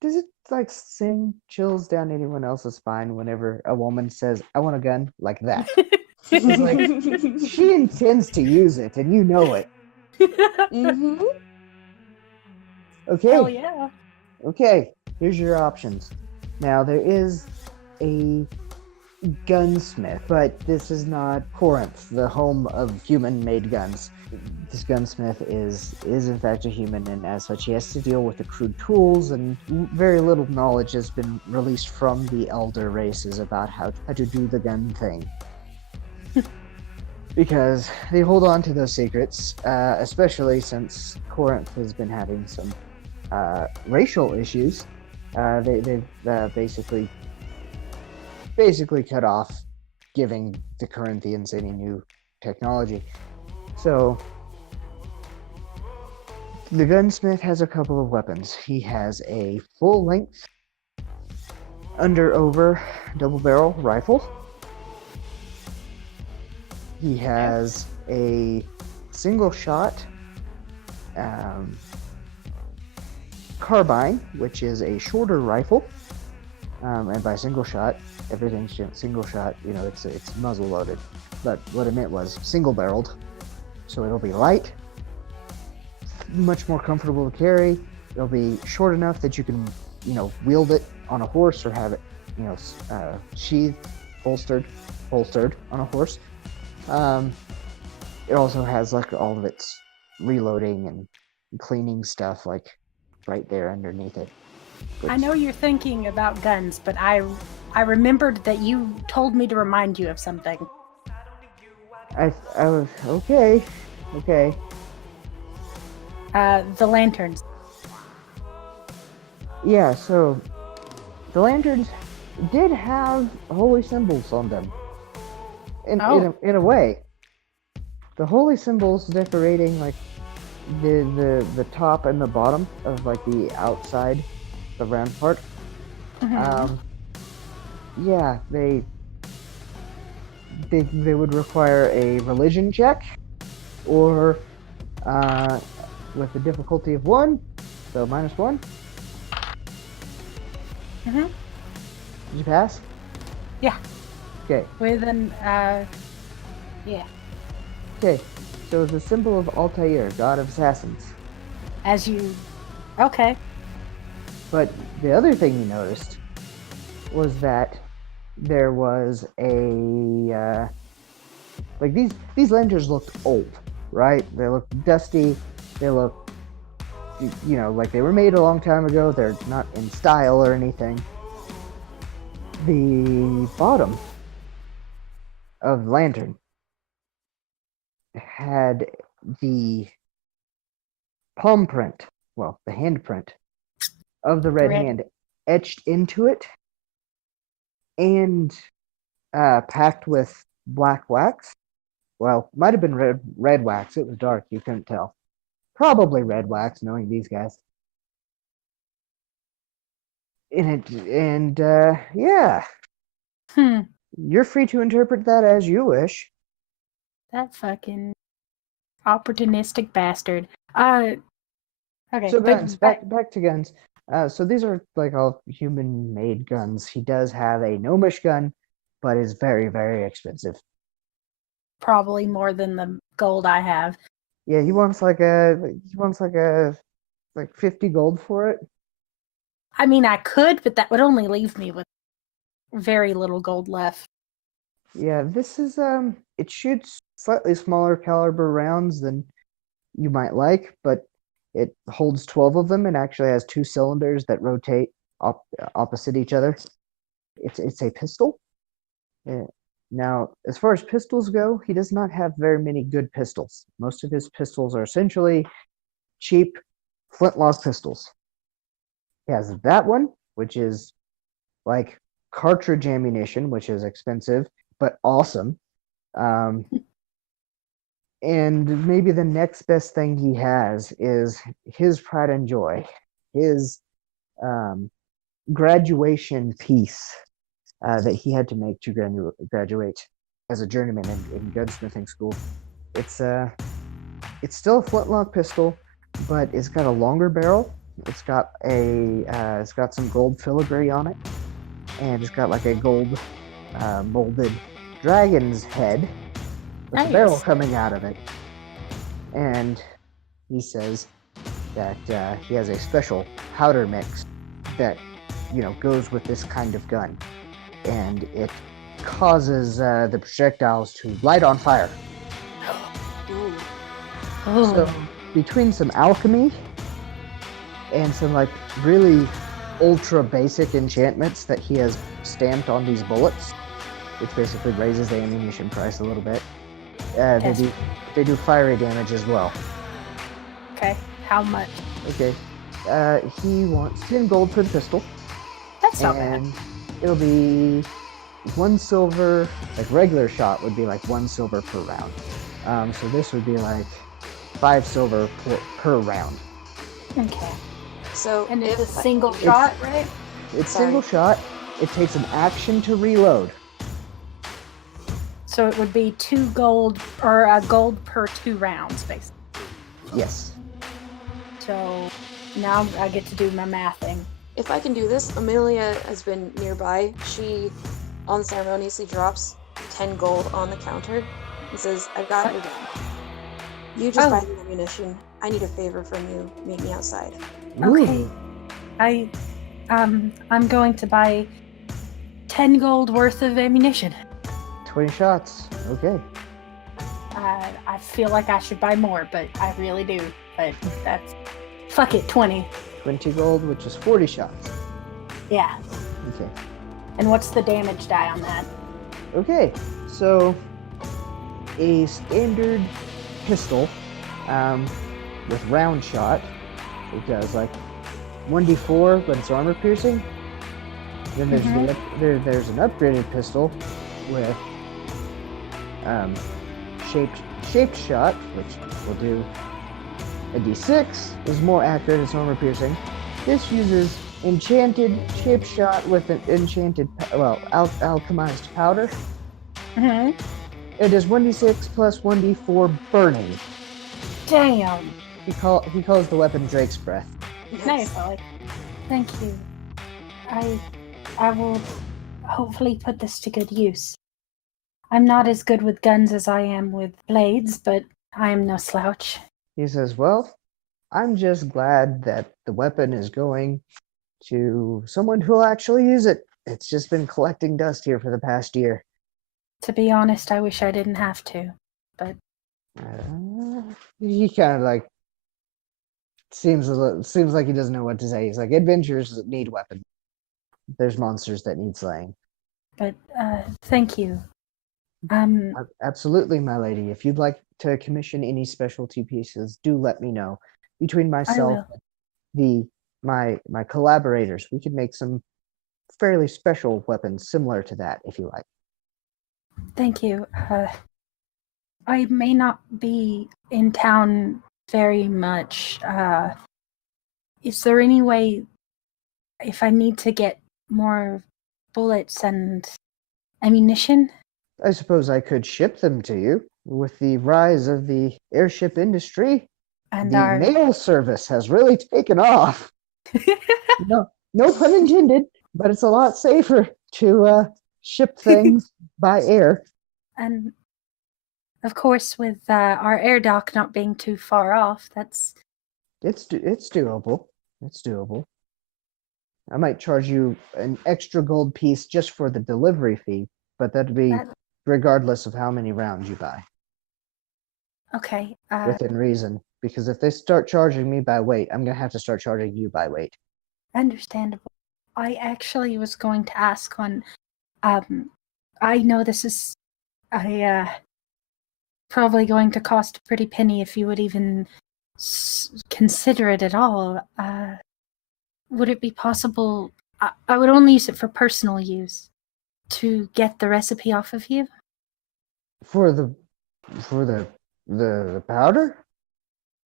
Does it like send chills down anyone else's spine whenever a woman says, "I want a gun," like that? It's like she intends to use it, and you know it. Mm-hmm. Okay. Hell yeah. Okay, here's your options. Now, there is a gunsmith, but this is not Corinth, the home of human-made guns. This gunsmith is in fact a human, and as such he has to deal with the crude tools, and very little knowledge has been released from the elder races about how to do the gun thing. Because they hold on to those secrets, especially since Corinth has been having some racial issues. They've basically cut off giving the Corinthians any new technology. So the gunsmith has a couple of weapons. He has a full-length under-over double-barrel rifle. He has a single shot carbine, which is a shorter rifle. And by single shot, everything's single shot. It's muzzle loaded. But what it meant was single barreled. So it'll be light, much more comfortable to carry. It'll be short enough that you can, wield it on a horse or have it, sheathed, holstered on a horse. It also has like all of its reloading and cleaning stuff like right there underneath it. I know you're thinking about guns, but I remembered that you told me to remind you of something. I was okay. The lanterns. Yeah, so the lanterns did have holy symbols on them. In a way, the holy symbols decorating like the top and the bottom of like the outside, the round part. Mm-hmm. Yeah, they would require a religion check, or with the difficulty of 1, so -1. Mm-hmm. Did you pass? Yeah. Okay. With an yeah. Okay. So it's a symbol of Altair, god of assassins. Okay. But the other thing you noticed was that there was a like these lanterns looked old, right? They look dusty. They look, like they were made a long time ago. They're not in style or anything. The bottom of the lantern had the palm print, well, the handprint of the red hand etched into it and packed with black wax. Well, might have been red wax. It was dark. You couldn't tell. Probably red wax, knowing these guys. Yeah. You're free to interpret that as you wish. That fucking opportunistic bastard. Okay. So guns, back to guns. So these are like all human-made guns. He does have a gnomish gun, but is very, very expensive. Probably more than the gold I have. Yeah, he wants like 50 gold for it. I mean, I could, but that would only leave me with very little gold left. Yeah, this is it shoots slightly smaller caliber rounds than you might like, but it holds 12 of them and actually has 2 cylinders that rotate opposite each other. It's a pistol. Now, as far as pistols go, he does not have very many good pistols. Most of his pistols are essentially cheap flintlock pistols. He has that one, which is like cartridge ammunition, which is expensive but awesome. And maybe the next best thing he has is his pride and joy, his graduation piece that he had to make to graduate as a journeyman in gunsmithing school. It's still a flintlock pistol, but it's got a longer barrel. It's got some gold filigree on it, and it's got like a gold molded dragon's head with a barrel coming out of it. And he says that he has a special powder mix that goes with this kind of gun, and it causes the projectiles to light on fire. So between some alchemy and some like really ultra basic enchantments that he has stamped on these bullets, which basically raises the ammunition price a little bit, they do fiery damage as well. Okay, how much? Okay, he wants 10 gold for the pistol. That's not bad. It'll be 1 silver. Like regular shot would be like 1 silver per round. So this would be like 5 silver per round. Okay. So and it's a single shot, right? It's single shot. It takes an action to reload. So it would be 2 gold, or a gold per 2 rounds, basically. Yes. So now I get to do my mathing. If I can do this, Amelia has been nearby. She unceremoniously drops 10 gold on the counter and says, "I've got your gun. You just buy the ammunition. I need a favor from you. Meet me outside." Okay. Ooh. I'm going to buy 10 gold worth of ammunition. 20 shots. Okay. I feel like I should buy more, but I really do. But that's... Fuck it, 20. 20 gold, which is 40 shots. Yeah. Okay. And what's the damage die on that? Okay. So, a standard pistol with round shot, it does like 1d4, but it's armor piercing. Then there's there's an upgraded pistol with shaped shot, which will do a d6, is more accurate, it's armor piercing. This uses enchanted shaped shot with an enchanted, alchemized powder. Mm-hmm. It is 1d6 plus 1d4 burning. Damn. He calls the weapon Drake's Breath. Nice, I like it. Thank you. I will hopefully put this to good use. I'm not as good with guns as I am with blades, but I am no slouch. He says, well, I'm just glad that the weapon is going to someone who'll actually use it. It's just been collecting dust here for the past year. To be honest, I wish I didn't have to, but... He kind of like seems like he doesn't know what to say. He's like, adventurers need weapons. There's monsters that need slaying. But, thank you. Absolutely, my lady. If you'd like to commission any specialty pieces, do let me know. Between myself and my collaborators, we could make some fairly special weapons similar to that, if you like. Thank you. I may not be in town very much. Is there any way, if I need to get more bullets and ammunition? I suppose I could ship them to you. With the rise of the airship industry, And the mail service has really taken off. No pun intended, but it's a lot safer to ship things by air. And of course, with our air dock not being too far off, it's doable. It's doable. I might charge you an extra gold piece just for the delivery fee, but that'd be regardless of how many rounds you buy. Okay. Within reason, because if they start charging me by weight, I'm gonna have to start charging you by weight. Understandable. I actually was going to ask on. I know this is probably going to cost a pretty penny if you would even consider it at all. Would it be possible? I would only use it for personal use. To get the recipe off of you. For the powder?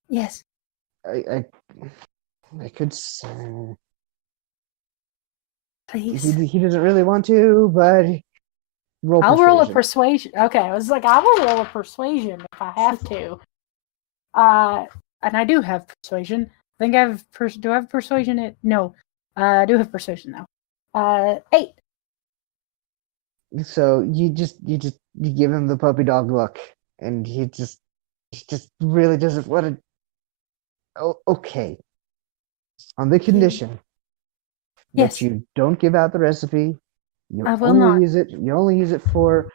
Yes. I could. Please. He doesn't really want to, but I'll roll a persuasion. Okay, I was like, I will roll a persuasion if I have to. And I do have persuasion. I think I have. Do I have persuasion? No. I do have persuasion now. 8. So you give him the puppy dog look, and he just really doesn't want to. Oh, okay. On the condition that you don't give out the recipe, I will not use it. You only use it for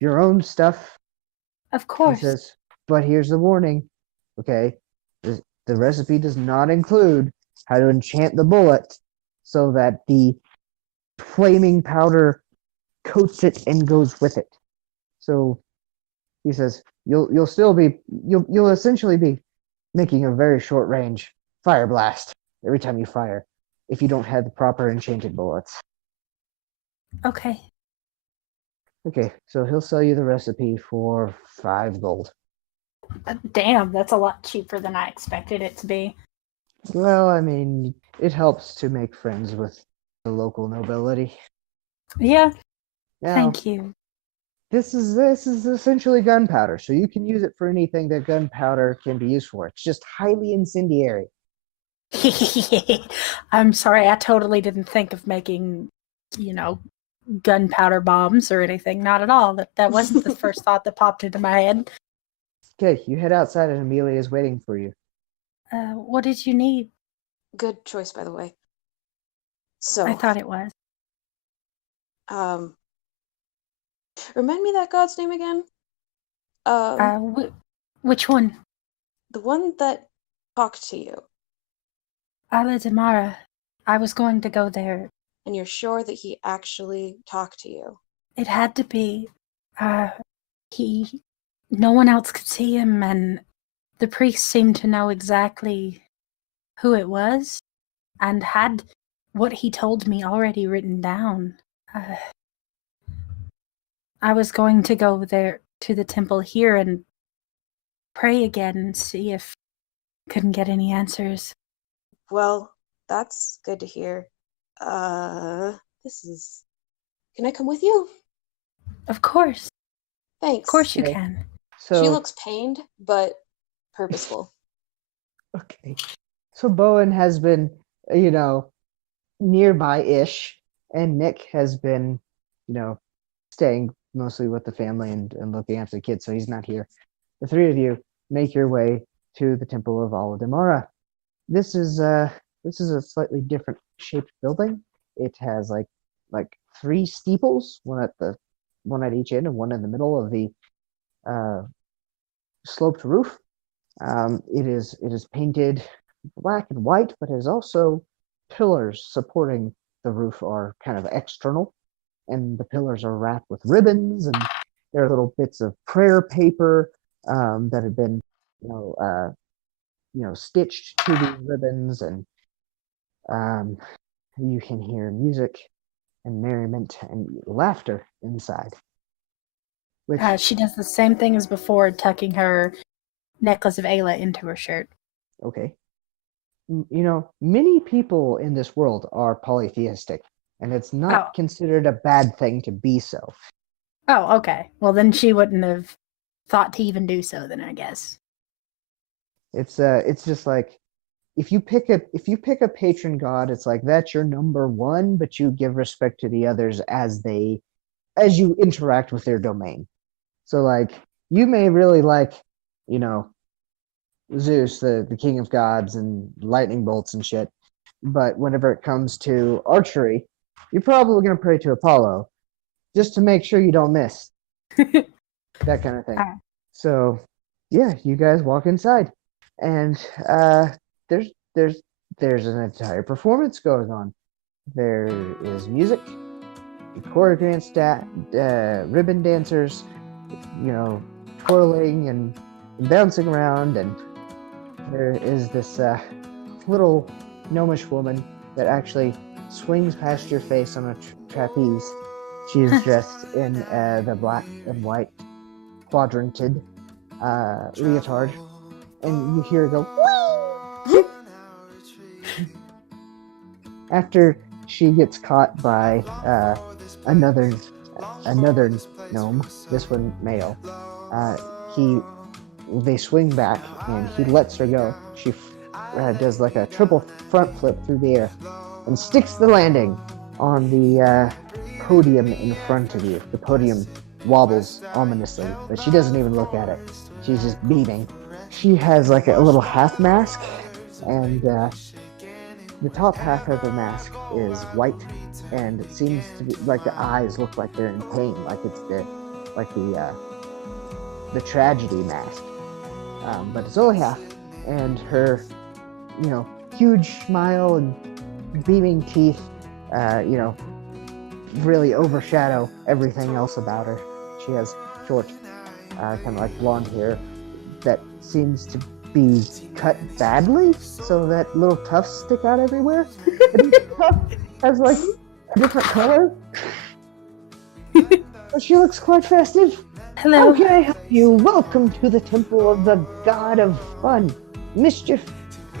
your own stuff. Of course. He says, but here's the warning. Okay, the recipe does not include how to enchant the bullet so that the flaming powder coats it and goes with it. So he says you'll essentially be making a very short range fire blast every time you fire if you don't have the proper enchanted bullets. Okay. Okay, so he'll sell you the recipe for 5 gold. Damn, that's a lot cheaper than I expected it to be. Well, I mean, it helps to make friends with the local nobility. Yeah. Now, Thank you. This is essentially gunpowder, so you can use it for anything that gunpowder can be used for. It's just highly incendiary. I'm sorry, I totally didn't think of making, gunpowder bombs or anything. Not at all. That wasn't the first thought that popped into my head. Okay, you head outside and Amelia is waiting for you. What did you need? Good choice, by the way. I So, thought it was. remind me that god's name again? Which one? The one that talked to you, Ala Damara. I was going to go there. and you're sure that he actually talked to you. It had to be. No one else could see him, and the priest seemed to know exactly who it was, and had what he told me already written down. I was going to go there to the temple here and pray again and see if couldn't get any answers. Well, that's good to hear. Can I come with you? Of course. Thanks. Of course you Okay. can. So She looks pained, but purposeful. okay. So Bowen has been, nearby-ish, and Nick has been, staying mostly with the family and looking after the kids, so he's not here. The three of you make your way to the Temple of Aladamara. This is a slightly different shaped building. It has like three steeples, one at each end and one in the middle of the sloped roof. It is painted black and white, but has also pillars supporting the roof are kind of external, and the pillars are wrapped with ribbons, and there are little bits of prayer paper that have been, stitched to these ribbons, and you can hear music and merriment and laughter inside. Which She does the same thing as before, tucking her necklace of Ayla into her shirt. okay, many people in this world are polytheistic, and it's not considered a bad thing to be so. Oh, okay. Well, then she wouldn't have thought to even do so. Then I guess It's just like if you pick a patron god, it's like that's your number one, but you give respect to the others as you interact with their domain. So like you may really like, Zeus, the king of gods, and lightning bolts and shit, but whenever it comes to archery, you're probably going to pray to Apollo just to make sure you don't miss. That kind of thing. So yeah, you guys walk inside, and there's an entire performance going on. There is music, choreographed ribbon dancers, twirling and bouncing around, and there is this little gnomish woman that actually swings past your face on a trapeze. She is dressed in the black and white quadranted leotard, and you hear her go, whee! After she gets caught by another gnome, this one male, they swing back and he lets her go. She does like a triple front flip through the air and sticks the landing on the podium in front of you. The podium wobbles ominously, but she doesn't even look at it. She's just beaming. She has like a little half mask, and the top half of the mask is white, and it seems to be like the eyes look like they're in pain, like it's the tragedy mask. But it's only half, and her, huge smile and beaming teeth, really overshadow everything else about her. She has short, kind of like blonde hair that seems to be cut badly, so that little tufts stick out everywhere. And each tuft has like a different color. But she looks quite festive. Hello. How can I help you? Welcome to the temple of the god of fun, mischief,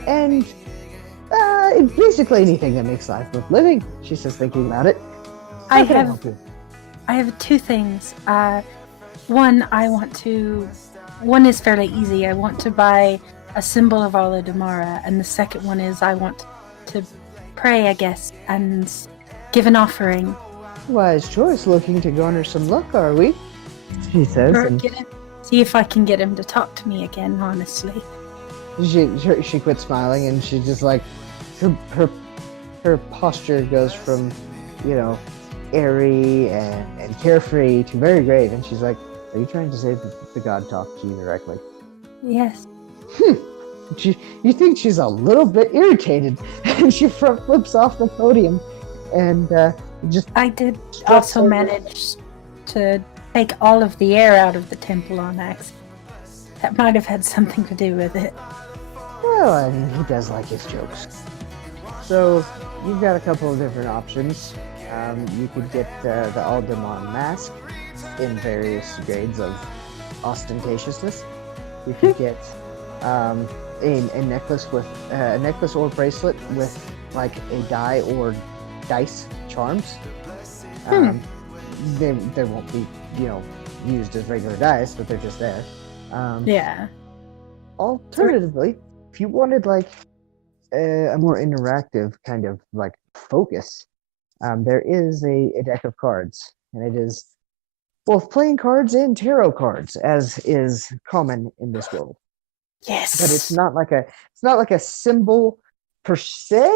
and basically anything that makes life worth living. She says, thinking about it. I How can help you? have two things. One is fairly easy. I want to buy a symbol of Ala Damara, and the second one is I want to pray, I guess, and give an offering. Wise choice, looking to garner some luck, are we? She says, Or and see if I can get him to talk to me again, honestly. she quits smiling, and she just like her posture goes from, airy and carefree to very grave, and she's like, "Are you trying to say that the god talked to you directly?" Yes. You think she's a little bit irritated, and she front flips off the podium, and just. I did also manage to take all of the air out of the temple on accident. That might have had something to do with it. Well, I mean, he does like his jokes. So you've got a couple of different options. You could get the Aldemar mask in various grades of ostentatiousness. You could get a necklace with a necklace or bracelet with like a die or dice charms. They won't be used as regular dice, but they're just there. Yeah. Alternatively, if you wanted like a more interactive kind of like focus, there is a deck of cards, and it is both playing cards and tarot cards, as is common in this world. Yes. But it's not like a symbol per se.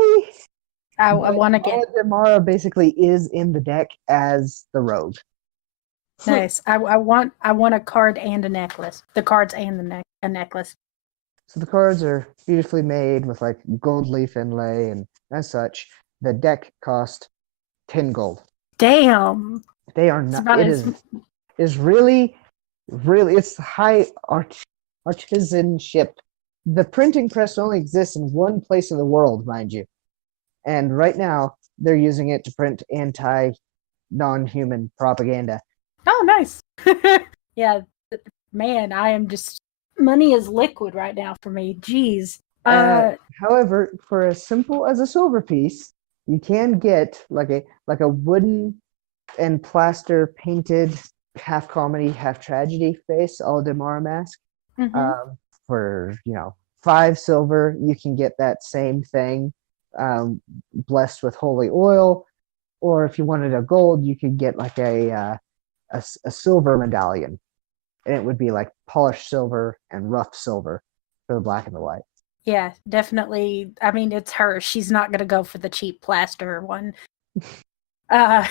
I want to get Mara basically is in the deck as the rogue. nice. I want a card and a necklace. The cards and a necklace. So the cards are beautifully made with like gold leaf inlay, and as such, the deck cost 10 gold. Damn. They are not. It is really, it's high artisanship. The printing press only exists in one place in the world, mind you, and right now they're using it to print non-human propaganda. Oh, nice. Yeah, man, I am just money is liquid right now for me. Jeez. However, for as simple as a silver piece, you can get like a wooden and plaster painted half comedy, half tragedy face Aldemar mask. For 5 silver, you can get that same thing, blessed with holy oil. Or if you wanted a gold, you could get like a silver medallion, and it would be like polished silver and rough silver for the black and the white. Yeah, definitely. I mean, it's her. She's not gonna go for the cheap plaster one. I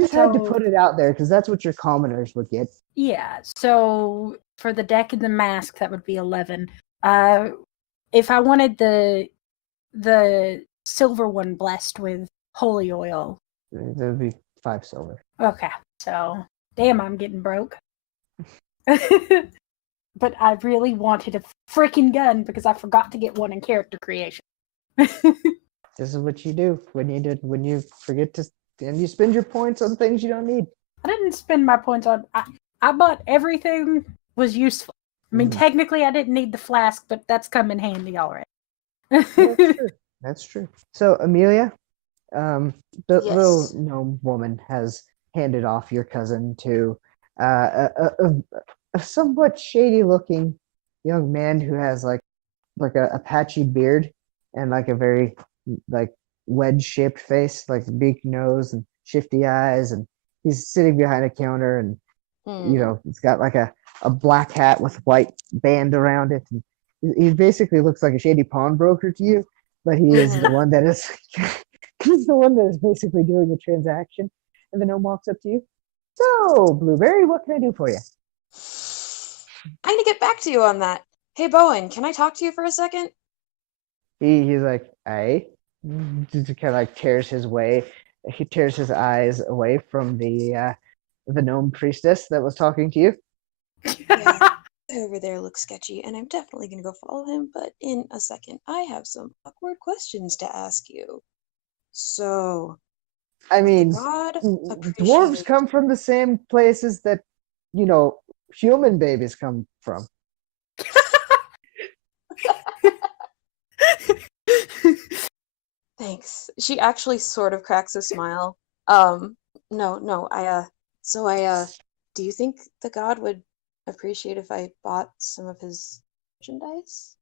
just had to put it out there because that's what your commoners would get. Yeah. So for the deck and the mask, that would be 11. If I wanted the silver one blessed with holy oil, that would be 5 silver. Okay. So damn, I'm getting broke. But I really wanted a freaking gun because I forgot to get one in character creation. This is what you do when you forget to, and you spend your points on things you don't need. I didn't spend my points on. I bought everything was useful. I mean, technically, I didn't need the flask, but that's come in handy already. That's true. So, Amelia, the Yes. little gnome woman has handed off your cousin to a somewhat shady-looking young man who has like a patchy beard and like a very like wedge-shaped face, like a big nose and shifty eyes, and he's sitting behind a counter, and he's got like a black hat with white band around it, and he basically looks like a shady pawnbroker to you, but he is the one that is he's the one that is basically doing the transaction. And the gnome walks up to you. So, Blueberry, what can I do for you? I'm gonna get back to you on that. Hey, Bowen, can I talk to you for a second? He's like, aye. Just kind of like tears his eyes away from the gnome priestess that was talking to you. Yeah, over there looks sketchy, and I'm definitely gonna go follow him, but in a second, I have some awkward questions to ask you. So, I mean, God dwarves come from the same places that, human babies come from. Thanks. She actually sort of cracks a smile. No, Do you think the god would appreciate if I bought some of his merchandise?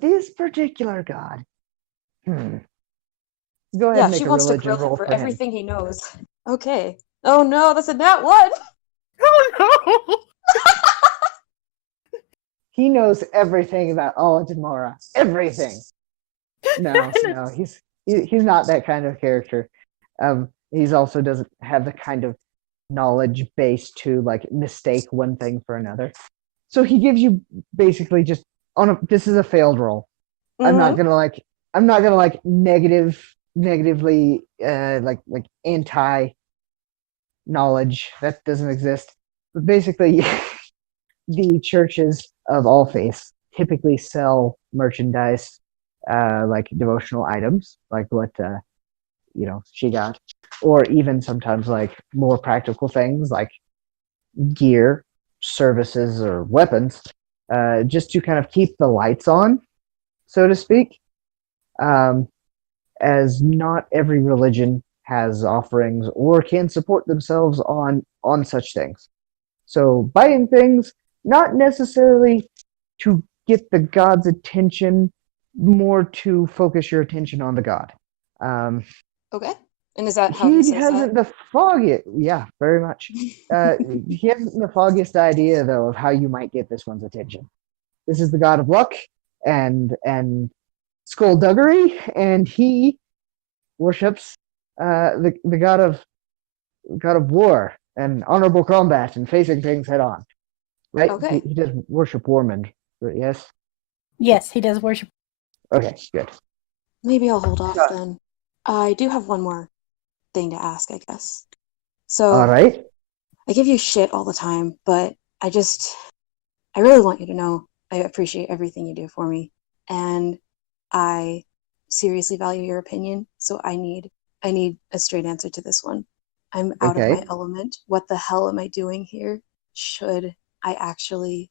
This particular god. Go ahead Yeah, and make she a wants to religion grill him roll for for him. everything he knows. Okay. Oh no, that's a nat 1! Oh no! He knows everything about Aladamora. Everything. No, he's not that kind of character. He's also doesn't have the kind of knowledge base to like mistake one thing for another. So he gives you basically just this is a failed roll. I'm not gonna like negatively like anti knowledge that doesn't exist. But basically, the churches of all faiths typically sell merchandise, like devotional items, like what she got, or even sometimes like more practical things like gear, services, or weapons, just to kind of keep the lights on, so to speak. Um, as not every religion has offerings or can support themselves on such things. So buying things not necessarily to get the god's attention, more to focus your attention on the god. Okay. And is that how he He says that? hasn't the foggiest, yeah, very much. He hasn't the foggiest idea though of how you might get this one's attention. This is the god of luck and skullduggery, and he worships the god of war and honorable combat and facing things head on. Right? Okay. He does worship Warmond, yes? Yes, he does worship. Okay, good. Maybe I'll hold off then. I do have one more thing to ask, I guess. So, All right. I give you shit all the time, but I really want you to know I appreciate everything you do for me. And I seriously value your opinion, so I need a straight answer to this one. I'm out of my Okay. element. What the hell am I doing here? Should I actually...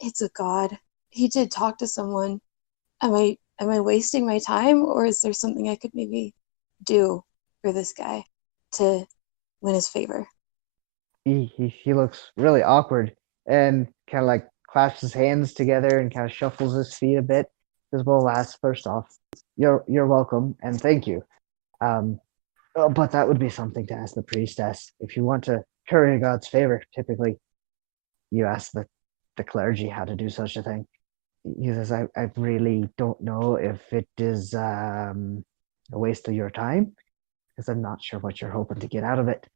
It's a god. He did talk to someone. Am I wasting my time, or is there something I could maybe do for this guy to win his favor? He looks really awkward and kind of like clasps his hands together and kind of shuffles his feet a bit. Says, "Well, lass, first off, you're welcome and thank you. But that would be something to ask the priestess. If you want to curry God's favor, typically you ask the clergy how to do such a thing." He says, I really don't know if it is a waste of your time, because I'm not sure what you're hoping to get out of it.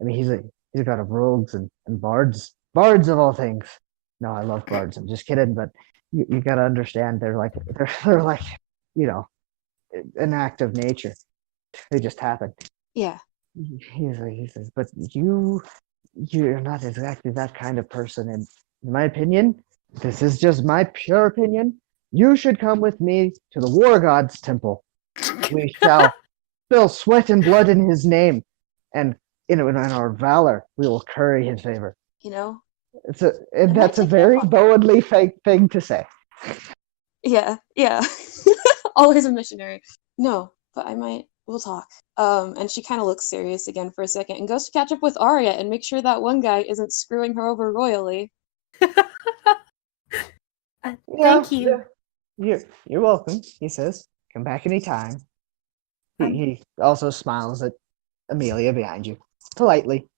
I mean, he's a god of rogues and bards. Bards of all things. No, I love bards. I'm just kidding, but you gotta understand they're like you know an act of nature. They just happen. Yeah. He says, but you're not exactly that kind of person, and in my opinion, this is just my pure opinion. You should come with me to the war god's temple. We shall spill sweat and blood in his name, and in our valor, we will curry his favor. You know? That's a very Bowenly fake thing to say. Yeah. Always a missionary. No, but we'll talk. And she kind of looks serious again for a second and goes to catch up with Arya and make sure that one guy isn't screwing her over royally. Thank you. You're welcome, he says. Come back anytime. He also smiles at Amelia behind you, politely.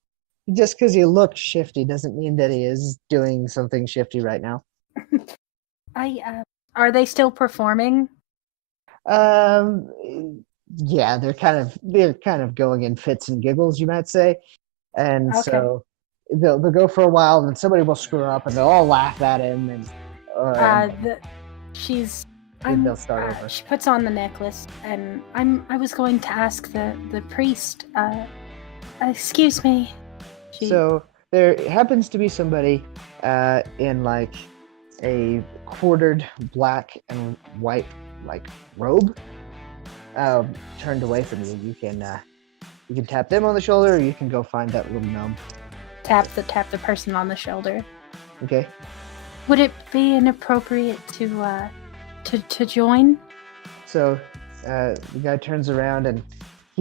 Just because he looks shifty doesn't mean that he is doing something shifty right now. Are they still performing? Yeah, they're kind of going in fits and giggles, you might say, and Okay. so they'll go for a while, and then somebody will screw up, and they'll all laugh at him, and they'll start over. She puts on the necklace, and I was going to ask the priest. Excuse me. So there happens to be somebody in like a quartered black and white like robe turned away from you. You can tap them on the shoulder, or you can go find that little gnome. Tap the person on the shoulder. Okay. Would it be inappropriate to join? So the guy turns around and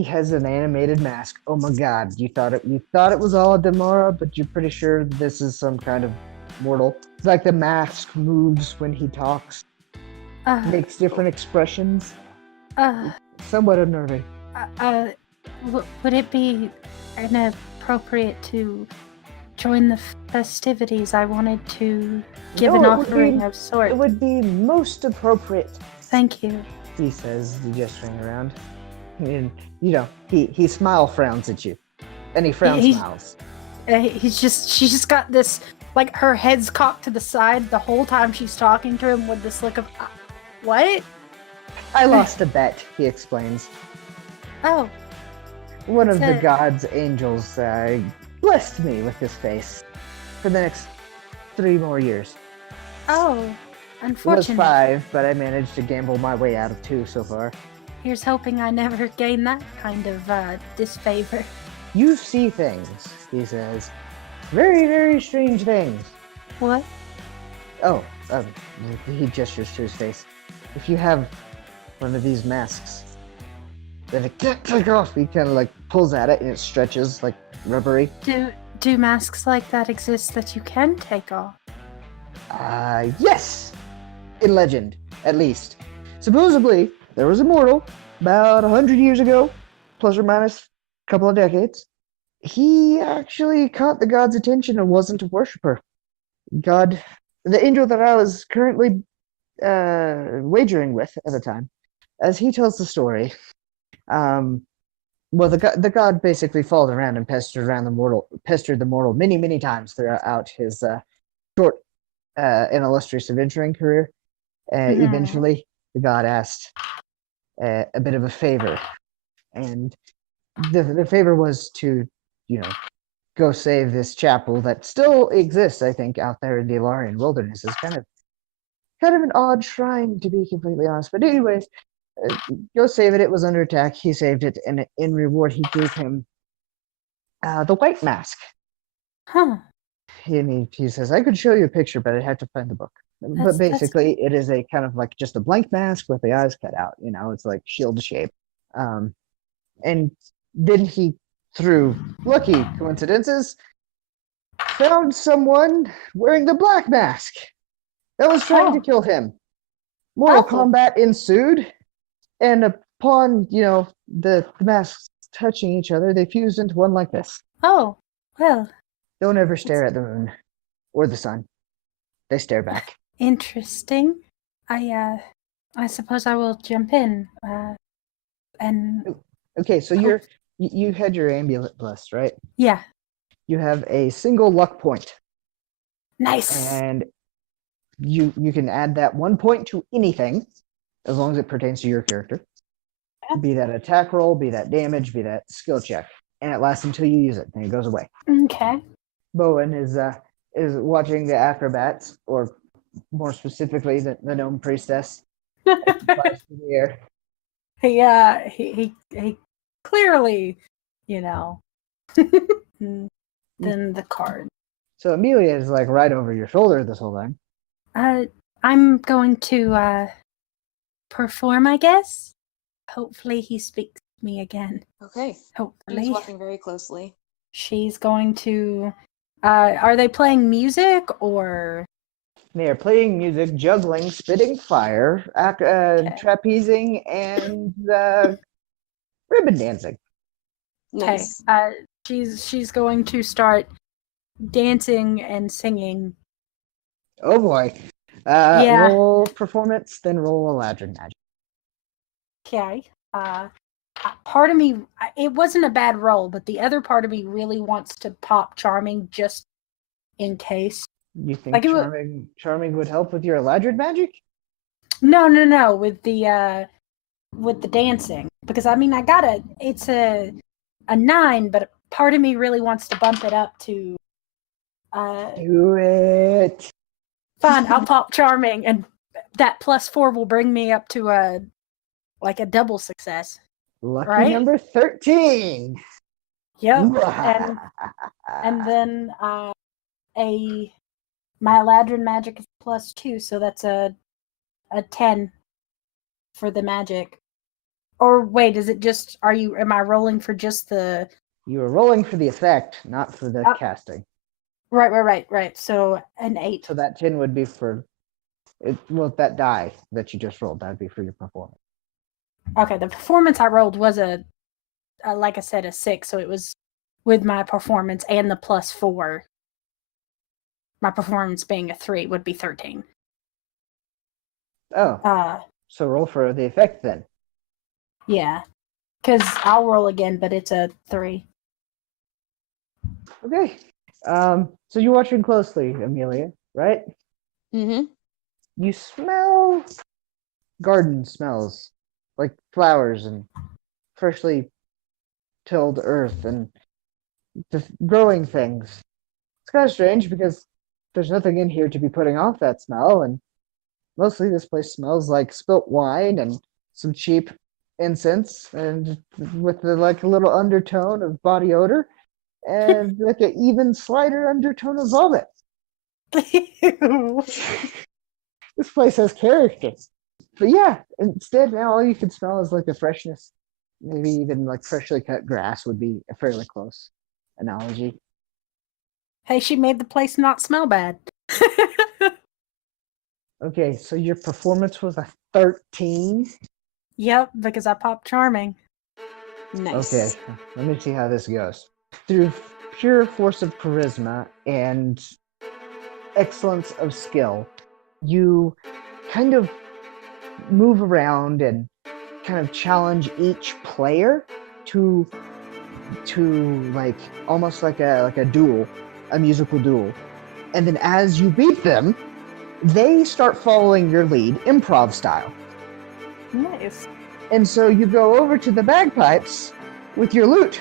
He has an animated mask. Oh my god, you thought it was all a Demora, but you're pretty sure this is some kind of mortal. It's like the mask moves when he talks, makes different expressions. Somewhat unnerving. Would it be inappropriate to join the festivities? I wanted to give an offering of sorts. It would be most appropriate. Thank you. He says, gesturing around. And, he frowns at you. And he smiles. She's just got this, like, her head's cocked to the side the whole time she's talking to him with this look of, what? I lost a bet, he explains. Oh. One of the god's angels blessed me with this face for the next 3 more years. Oh, unfortunate. It was 5, but I managed to gamble my way out of 2 so far. Here's hoping I never gain that kind of disfavor. You see things, he says. Very, very strange things. What? Oh, he gestures to his face. If you have one of these masks, then it can't take off. He kind of like pulls at it and it stretches like rubbery. Do masks like that exist that you can take off? Yes! In legend, at least. Supposedly, there was a mortal about 100 years ago, plus or minus a couple of decades. He actually caught the god's attention and wasn't a worshiper. God, the angel that I was currently wagering with at the time, as he tells the story, the god basically followed around and pestered the mortal many, many times throughout his short and illustrious adventuring career. Eventually, the god asked a bit of a favor, and the favor was to, go save this chapel that still exists, I think, out there in the Ilarian wilderness. It's kind of an odd shrine, to be completely honest. But anyways, go save it. It was under attack. He saved it, and in reward, he gave him the white mask. Huh. He says, I could show you a picture, but I'd have to find the book. But basically, it is a kind of like just a blank mask with the eyes cut out. It's like shield shape. And then he, through lucky coincidences, found someone wearing the black mask that was trying to kill him. Mortal combat ensued, and upon, the masks touching each other, they fused into one like this. Oh, well. Don't ever stare at the moon or the sun. They stare back. Interesting. I suppose I will jump in. And okay, so you had your amulet blessed, right? Yeah. You have a single luck point. Nice. And you can add that 1 point to anything, as long as it pertains to your character. Be that attack roll, be that damage, be that skill check, and it lasts until you use it, and it goes away. Okay. Bowen is watching the acrobats, or more specifically, the gnome priestess. Flies through the air. He clearly, then the card. So Amelia is like right over your shoulder this whole time. I'm going to perform, I guess. Hopefully he speaks to me again. Okay. Hopefully. He's watching very closely. She's going to... are they playing music, or... They are playing music, juggling, spitting fire, trapezing, and ribbon dancing. Nice. Okay. She's going to start dancing and singing. Oh boy. Yeah. Roll performance, then roll Eladrin magic. Okay. Part of me, it wasn't a bad roll, but the other part of me really wants to pop Charming just in case. You think Charming would help with your Eladrin magic? No, with the dancing, because I got it's a 9, but part of me really wants to bump it up to. Do it. Fine, I'll pop Charming, and that +4 will bring me up to a double success. Lucky number 13. Yep. and then my Eladrin magic is +2, so that's a 10 for the magic. Or wait, is it just? Am I rolling for just the? You were rolling for the effect, not for the Oh, casting. Right. So an 8. So that 10 would be for that die that you just rolled. That'd be for your performance. Okay, the performance I rolled was like I said, a 6. So it was with my performance and the +4. My performance being a 3 would be 13. Oh, so roll for the effect then. Yeah, because I'll roll again, but it's a 3. Okay. So you're watching closely, Amelia, right? Mm-hmm. You smell garden smells, like flowers and freshly tilled earth and just growing things. It's kind of strange because there's nothing in here to be putting off that smell, and mostly this place smells like spilt wine and some cheap incense, and with like a little undertone of body odor and like an even slighter undertone of vomit. This place has character. But yeah, instead now all you can smell is like the freshness. Maybe even like freshly cut grass would be a fairly close analogy. Hey, she made the place not smell bad. Okay, so your performance was a 13. Yep, because I popped charming. Nice. Okay, let me see how this goes. Through pure force of charisma and excellence of skill, you kind of move around and kind of challenge each player to like almost like a duel, a musical duel. And then as you beat them, they start following your lead improv style. Nice. And so you go over to the bagpipes with your lute,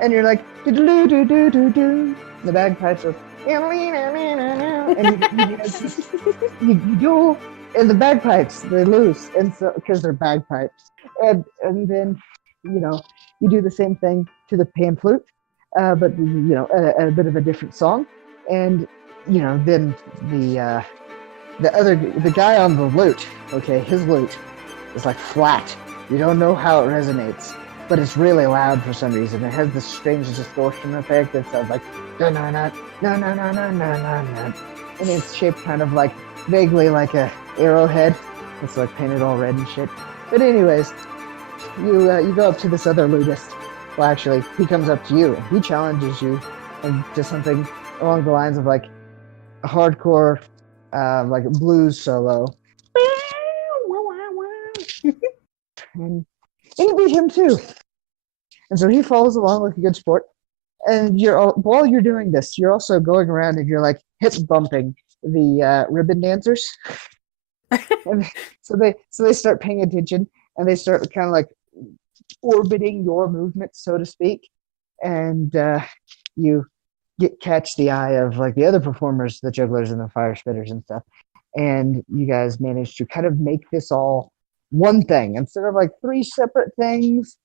and you're like, do-do-do-do-do-do. The bagpipes are, and you duel, and the bagpipes, they're loose, and so, because they're bagpipes. And then, you do the same thing to the pan flute, but, a bit of a different song. And, then the guy on the lute, okay, his lute is like flat. You don't know how it resonates, but it's really loud for some reason. It has this strange distortion effect that sounds like na na na na na na na na na, and it's shaped kind of like vaguely like a arrowhead. It's like painted all red and shit. But anyways, you go up to this other lutist. Well, actually, he comes up to you and he challenges you to something along the lines of like a hardcore, like a blues solo. And you beat him too. And so he follows along like a good sport. And while you're doing this, you're also going around and you're like hip bumping the ribbon dancers. And so they start paying attention and they start kind of like orbiting your movements, so to speak. And you catch the eye of like the other performers, the jugglers and the fire spitters and stuff. And you guys manage to kind of make this all one thing instead of like three separate things.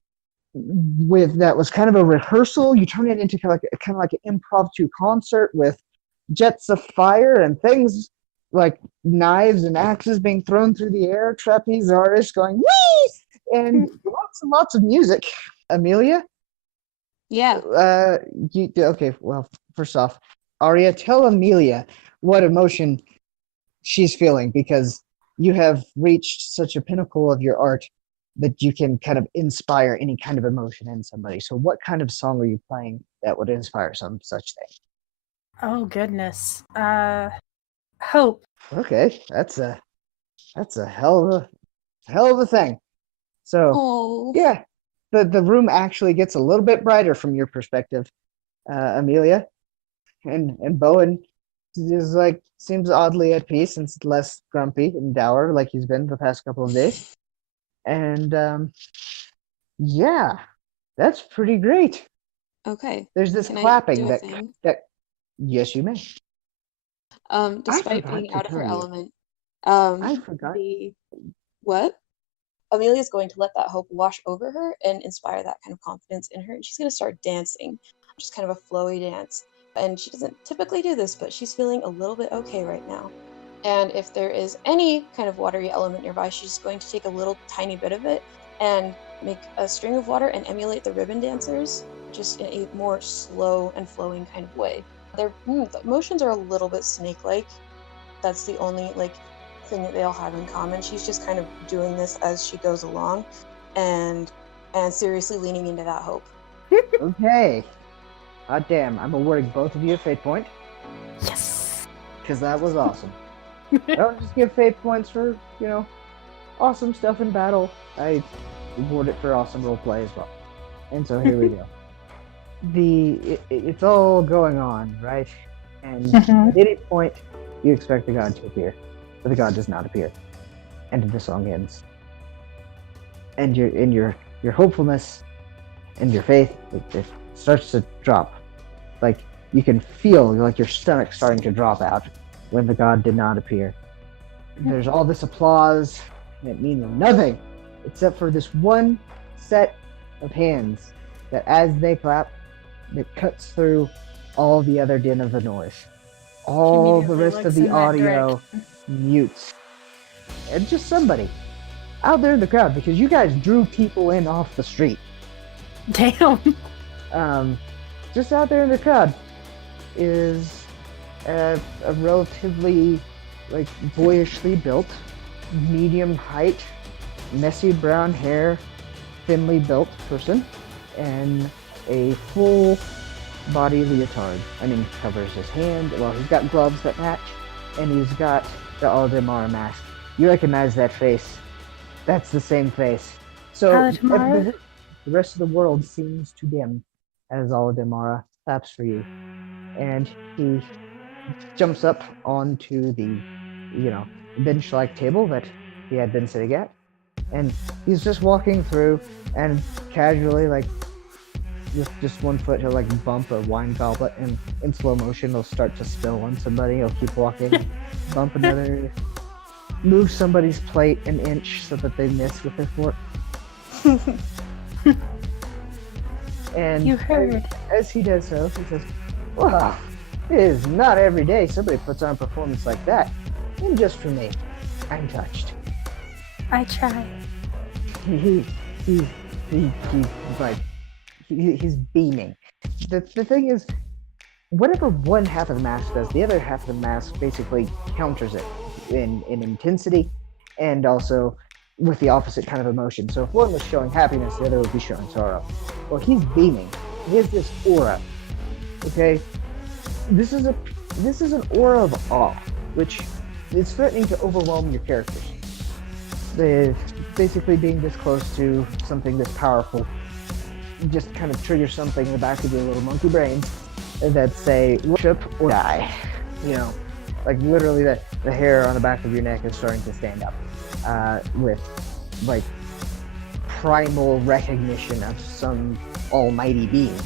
With that was kind of a rehearsal, you turn it into kind of like an impromptu concert with jets of fire and things like knives and axes being thrown through the air, trapeze artists going wee, and lots of music. Amelia, Yeah. okay? Well, first off, Aria, tell Amelia what emotion she's feeling, because you have reached such a pinnacle of your art that you can kind of inspire any kind of emotion in somebody. So what kind of song are you playing that would inspire some such thing? Oh goodness. Hope. Okay, that's a hell of a thing. So Oh. yeah, the room actually gets a little bit brighter from your perspective, Amelia, and Bowen is like seems oddly at peace and less grumpy and dour like he's been the past couple of days. And yeah, that's pretty great. Okay. There's this Can I clapping do a thing? that yes, you may. Despite forgot being to out of her tell you. element, I forgot. the what? Amelia's going to let that hope wash over her and inspire that kind of confidence in her, and she's going to start dancing, just kind of a flowy dance. And she doesn't typically do this, but she's feeling a little bit okay right now. And if there is any kind of watery element nearby, she's going to take a little tiny bit of it and make a string of water and emulate the ribbon dancers, just in a more slow and flowing kind of way. The motions are a little bit snake-like. That's the only thing that they all have in common. She's just kind of doing this as she goes along, and seriously leaning into that hope. Okay. God damn, I'm awarding both of you a fate point. Yes. Because that was awesome. I don't just give fate points for, awesome stuff in battle. I award it for awesome roleplay as well. And so here we go. It's all going on, right? And Mhm. at any point, you expect the god to appear, but the god does not appear. And the song ends. And your hopefulness and your faith, it starts to drop. Like, you can feel like your stomach starting to drop out when the god did not appear. There's all this applause, and it means nothing except for this one set of hands that, as they clap, it cuts through all the other din of the noise. All the immediately rest of looks the in that audio mutes. And just somebody out there in the crowd, because you guys drew people in off the street. Damn. Just out there in the crowd is a relatively boyishly built, medium height, messy brown hair, thinly built person, and a full body leotard. I mean, covers his hand. Well, he's got gloves that match, and he's got the Aldemar mask. You recognize that face? That's the same face. So Aldemar? the rest of the world seems to dim as Aldemara claps for you, and he jumps up onto the, bench-like table that he had been sitting at, and he's just walking through, and casually, with just one foot, he'll bump a wine goblet, and in slow motion, he'll start to spill on somebody. He'll keep walking, bump another, move somebody's plate an inch so that they miss with their fork. And You heard. as he does so, he says, "Wow, it is not every day somebody puts on a performance like that. And just for me, I'm touched." I try. He's beaming. The thing is, whatever one half of the mask does, the other half of the mask basically counters it in intensity, and also with the opposite kind of emotion. So if one was showing happiness, the other would be showing sorrow. Well, he's beaming. He has this aura. Okay, this is an aura of awe, which is threatening to overwhelm your characters. Basically being this close to something this powerful just kind of triggers something in the back of your little monkey brains that say worship or die. Literally the hair on the back of your neck is starting to stand up with primal recognition of some almighty being.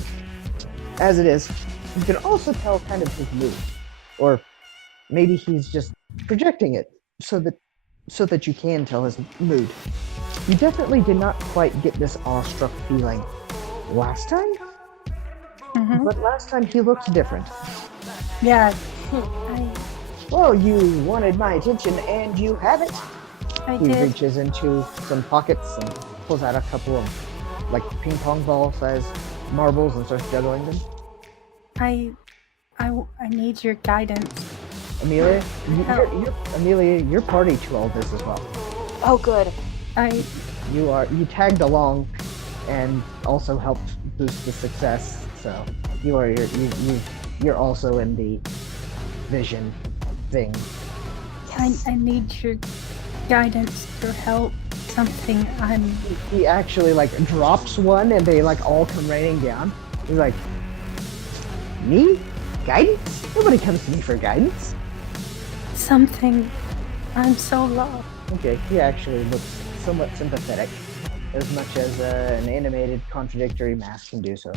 As it is, you can also tell kind of his mood, or maybe he's just projecting it so that you can tell his mood. You definitely did not quite get this awestruck feeling last time, but last time he looked different. Yeah. Well, you wanted my attention, and you have it. I He did. reaches into some pockets and pulls out a couple of ping pong ball sized marbles and starts juggling them. I need your guidance. Amelia, Amelia, you're party to all this as well. Oh, good. You tagged along and also helped boost the success. So you're also in the vision thing. Yes. I need your guidance to help something I'm. He actually drops one, and they all come raining down. He's like, "Me? Guidance? Nobody comes to me for guidance." Something I'm so lost. Okay, he actually looks somewhat sympathetic, as much as an animated contradictory mask can do so.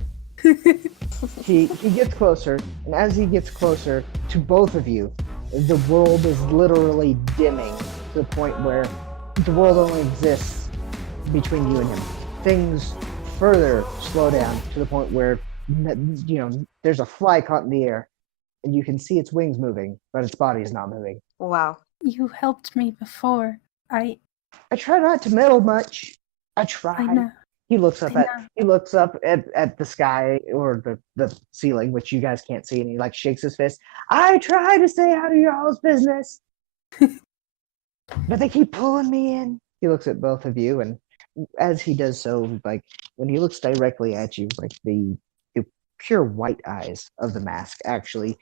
He gets closer, and as he gets closer to both of you, the world is literally dimming to the point where the world only exists between you and him. Things further slow down to the point where there's a fly caught in the air, and you can see its wings moving, but its body is not moving. Wow. You helped me before. I try not to meddle much. I I tried. know. He looks up I at know. at the sky or the ceiling, which you guys can't see, and he like shakes his fist. I try to stay out of your all's business, but they keep pulling me in. He looks at both of you, and as he does so, like when he looks directly at you, like the pure white eyes of the mask actually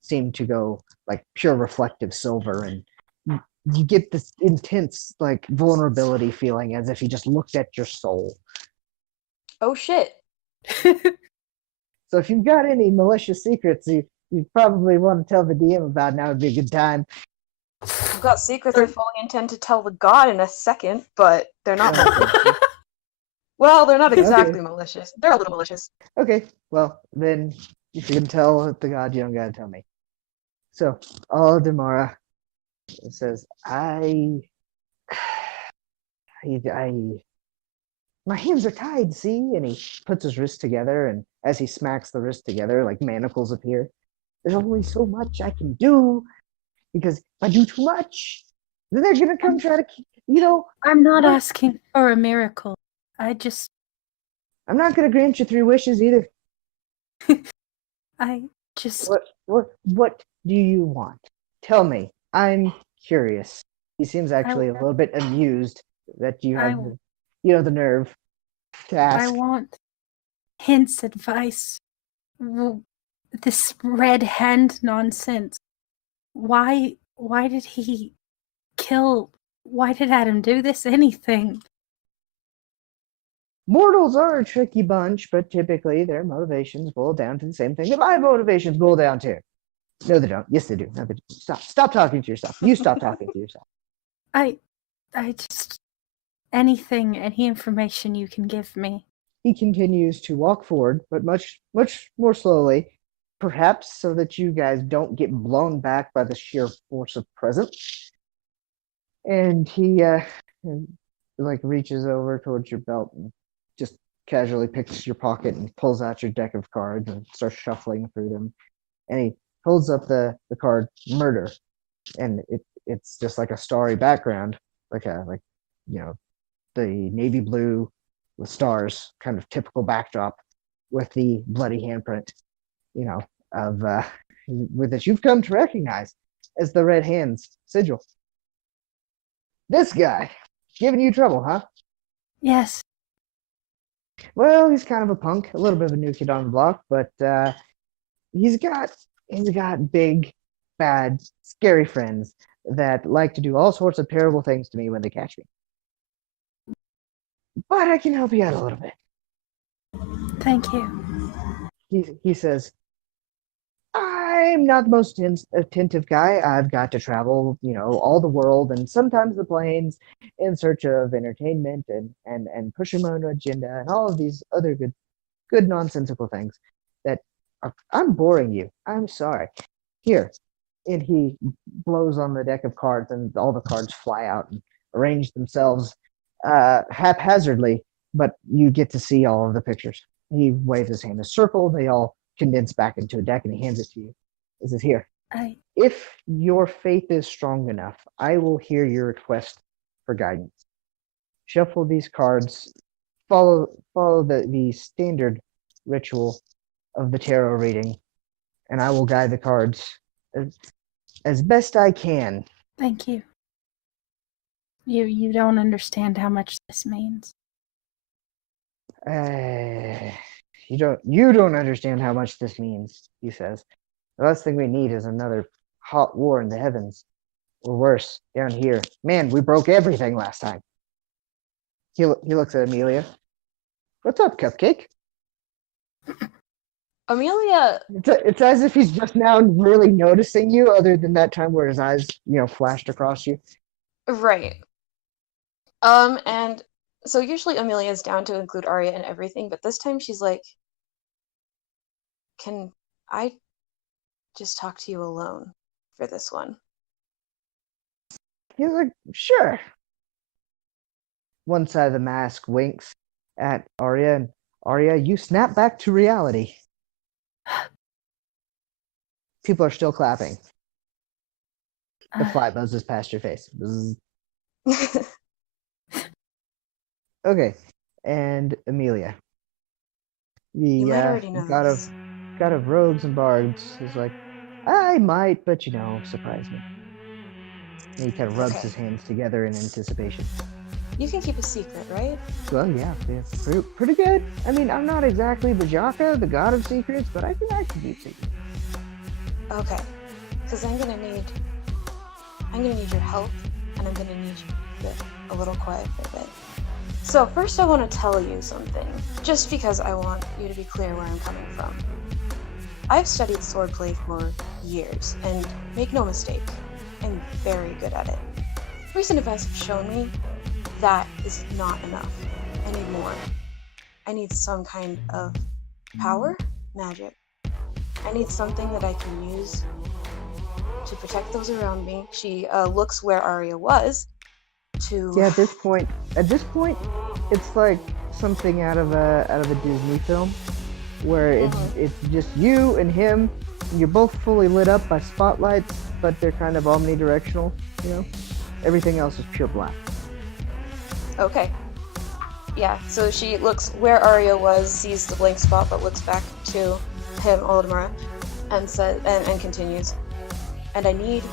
seem to go like pure reflective silver, and you get this intense like vulnerability feeling as if he just looked at your soul. Oh shit. So if you've got any malicious secrets you probably want to tell the DM about, now would be a good time. I've got secrets I fully intend to tell the god in a second, but they're not malicious. Well, they're not exactly malicious. They're a little malicious. Okay, well then if you're gonna tell the god, you don't gotta tell me. So Aldemara says, I my hands are tied, see? And he puts his wrists together, and as he smacks the wrists together, like manacles appear. There's only so much I can do, because if I do too much, then they're gonna come try to, I'm not what? asking for a miracle. I just, I'm not gonna grant you 3 wishes either. I just, What do you want? Tell me. I'm curious. He seems actually a little bit amused that you have the nerve to I ask. want hints, advice. This red hand nonsense. Why did he kill? Why did Adam do this? Anything? Mortals are a tricky bunch, but typically their motivations boil down to the same thing that my motivations boil down to. No, they don't. Yes, they do. No, they do. Stop talking to yourself. You stop talking to yourself. I just anything, any information you can give me. He continues to walk forward, but much more slowly, perhaps so that you guys don't get blown back by the sheer force of presence. And he like reaches over towards your belt and just casually picks your pocket and pulls out your deck of cards and starts shuffling through them. And he holds up the card murder, and it's just like a starry background, like the navy blue with stars, kind of typical backdrop, with the bloody handprint, of with that you've come to recognize as the Red Hand's sigil. This guy giving you trouble, huh? Yes. Well, he's kind of a punk, a little bit of a new kid on the block, but he's got big, bad, scary friends that like to do all sorts of terrible things to me when they catch me. But I can help you out a little bit. Thank you. He says, I'm not the most attentive guy. I've got to travel, all the world and sometimes the planes in search of entertainment and pushing my own agenda and all of these other good nonsensical things that I'm boring you. I'm sorry. Here. And he blows on the deck of cards, and all the cards fly out and arrange themselves haphazardly, but you get to see all of the pictures. He waves his hand in a circle. They all condense back into a deck, and he hands it to you. This is here. If your faith is strong enough, I will hear your request for guidance. Shuffle these cards. Follow the standard ritual of the tarot reading, and I will guide the cards as best I can. Thank you. You don't understand how much this means. You don't understand how much this means, he says. The last thing we need is another hot war in the heavens. Or worse, down here. Man, we broke everything last time. He looks at Amelia. What's up, Cupcake? Amelia. It's as if he's just now really noticing you, other than that time where his eyes, flashed across you. Right. And so usually Amelia's down to include Arya in everything, but this time she's like, can I just talk to you alone for this one? He's like, sure. One side of the mask winks at Arya, and Arya, you snap back to reality. People are still clapping. The fly buzzes past your face. Okay, and Amelia, You the might already know god this. of rogues and bards, is like, I might, but surprise me. And he kind of rubs Okay. his hands together in anticipation. You can keep a secret, right? Well, yeah, pretty good. I mean, I'm not exactly the Jaka, the god of secrets, but I can keep secrets. Okay. Because I'm gonna need your help, and I'm gonna need you to get a little quiet for a bit. So first I want to tell you something, just because I want you to be clear where I'm coming from. I've studied swordplay for years, and make no mistake, I'm very good at it. Recent events have shown me that is not enough. I need more. I need some kind of power, magic. I need something that I can use to protect those around me. She looks where Arya was to... Yeah, at this point, it's like something out of a Disney film, where it's just you and him, and you're both fully lit up by spotlights, but they're kind of omnidirectional. Everything else is pure black. Okay. Yeah, so she looks where Arya was, sees the blank spot, but looks back to him, Oldemar, and says, and continues, and I need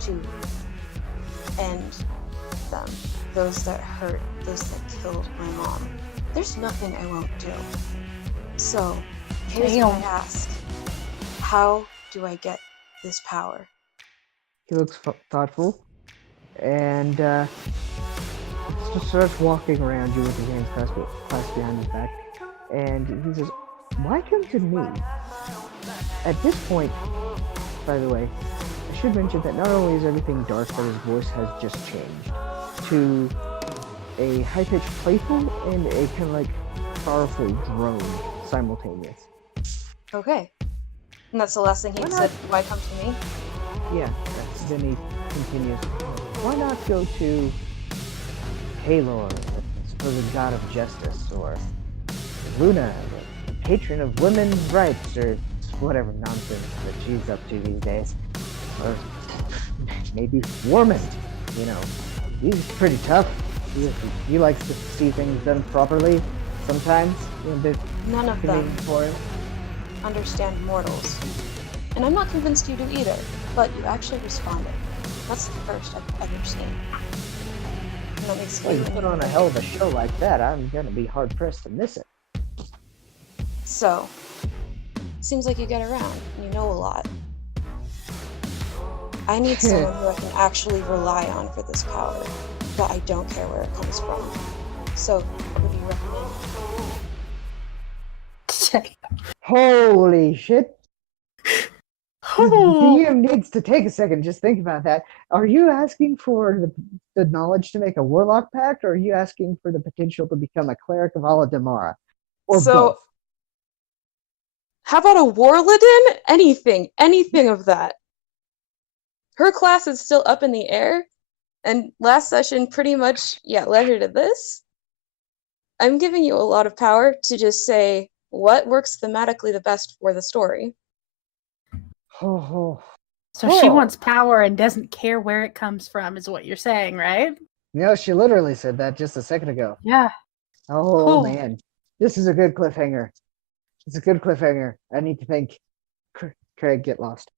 to end them. Those that hurt, those that killed my mom. There's nothing I won't do. So, here's what I ask. How do I get this power? He looks thoughtful, and just starts walking around you with his hands clasped behind his back, and he says, "Why come to me?" At this point, by the way, I should mention that not only is everything dark, but his voice has just changed to a high-pitched playful and a kind of like sorrowful drone simultaneous. Okay. And that's the last thing he said, why come to me? Yeah, then he continues, why not go to Halor, the supposed god of justice, or Luna, the patron of women's rights, or whatever nonsense that she's up to these days. Or maybe Warman, he's pretty tough. He likes to see things done properly sometimes. None of them for him. understand mortals. And I'm not convinced you do either, but you actually responded. That's the first I've ever seen. And that makes you put on a hell of a show like that, I'm gonna be hard-pressed to miss it. So, seems like you get around, and you know a lot. I need someone who I can actually rely on for this power, but I don't care where it comes from. So, what do you recommend? Holy shit! Oh. The DM needs to take a second. Just think about that. Are you asking for the knowledge to make a warlock pact, or are you asking for the potential to become a cleric of Ala Damara? Or both? How about a Warladin? Anything of that. Her class is still up in the air, and last session pretty much, led her to this. I'm giving you a lot of power to just say what works thematically the best for the story. So she wants power and doesn't care where it comes from, is what you're saying, right? She literally said that just a second ago. Yeah. Oh, man. This is a good cliffhanger. It's a good cliffhanger. I need to think. Craig, get lost.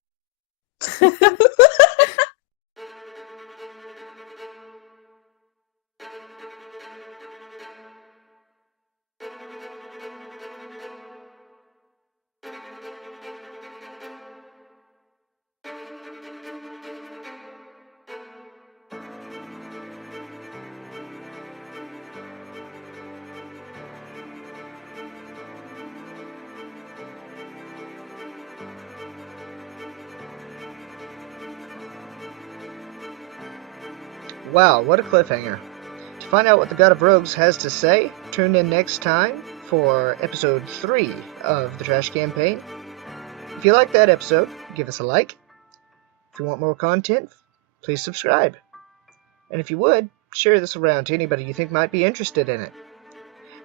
Wow, what a cliffhanger. To find out what the God of Rogues has to say, tune in next time for episode 3 of the Trash Campaign. If you like that episode, give us a like. If you want more content, please subscribe. And if you would, share this around to anybody you think might be interested in it.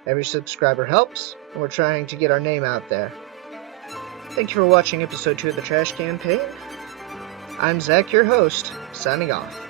Every subscriber helps, and we're trying to get our name out there. Thank you for watching episode 2 of the Trash Campaign. I'm Zach, your host, signing off.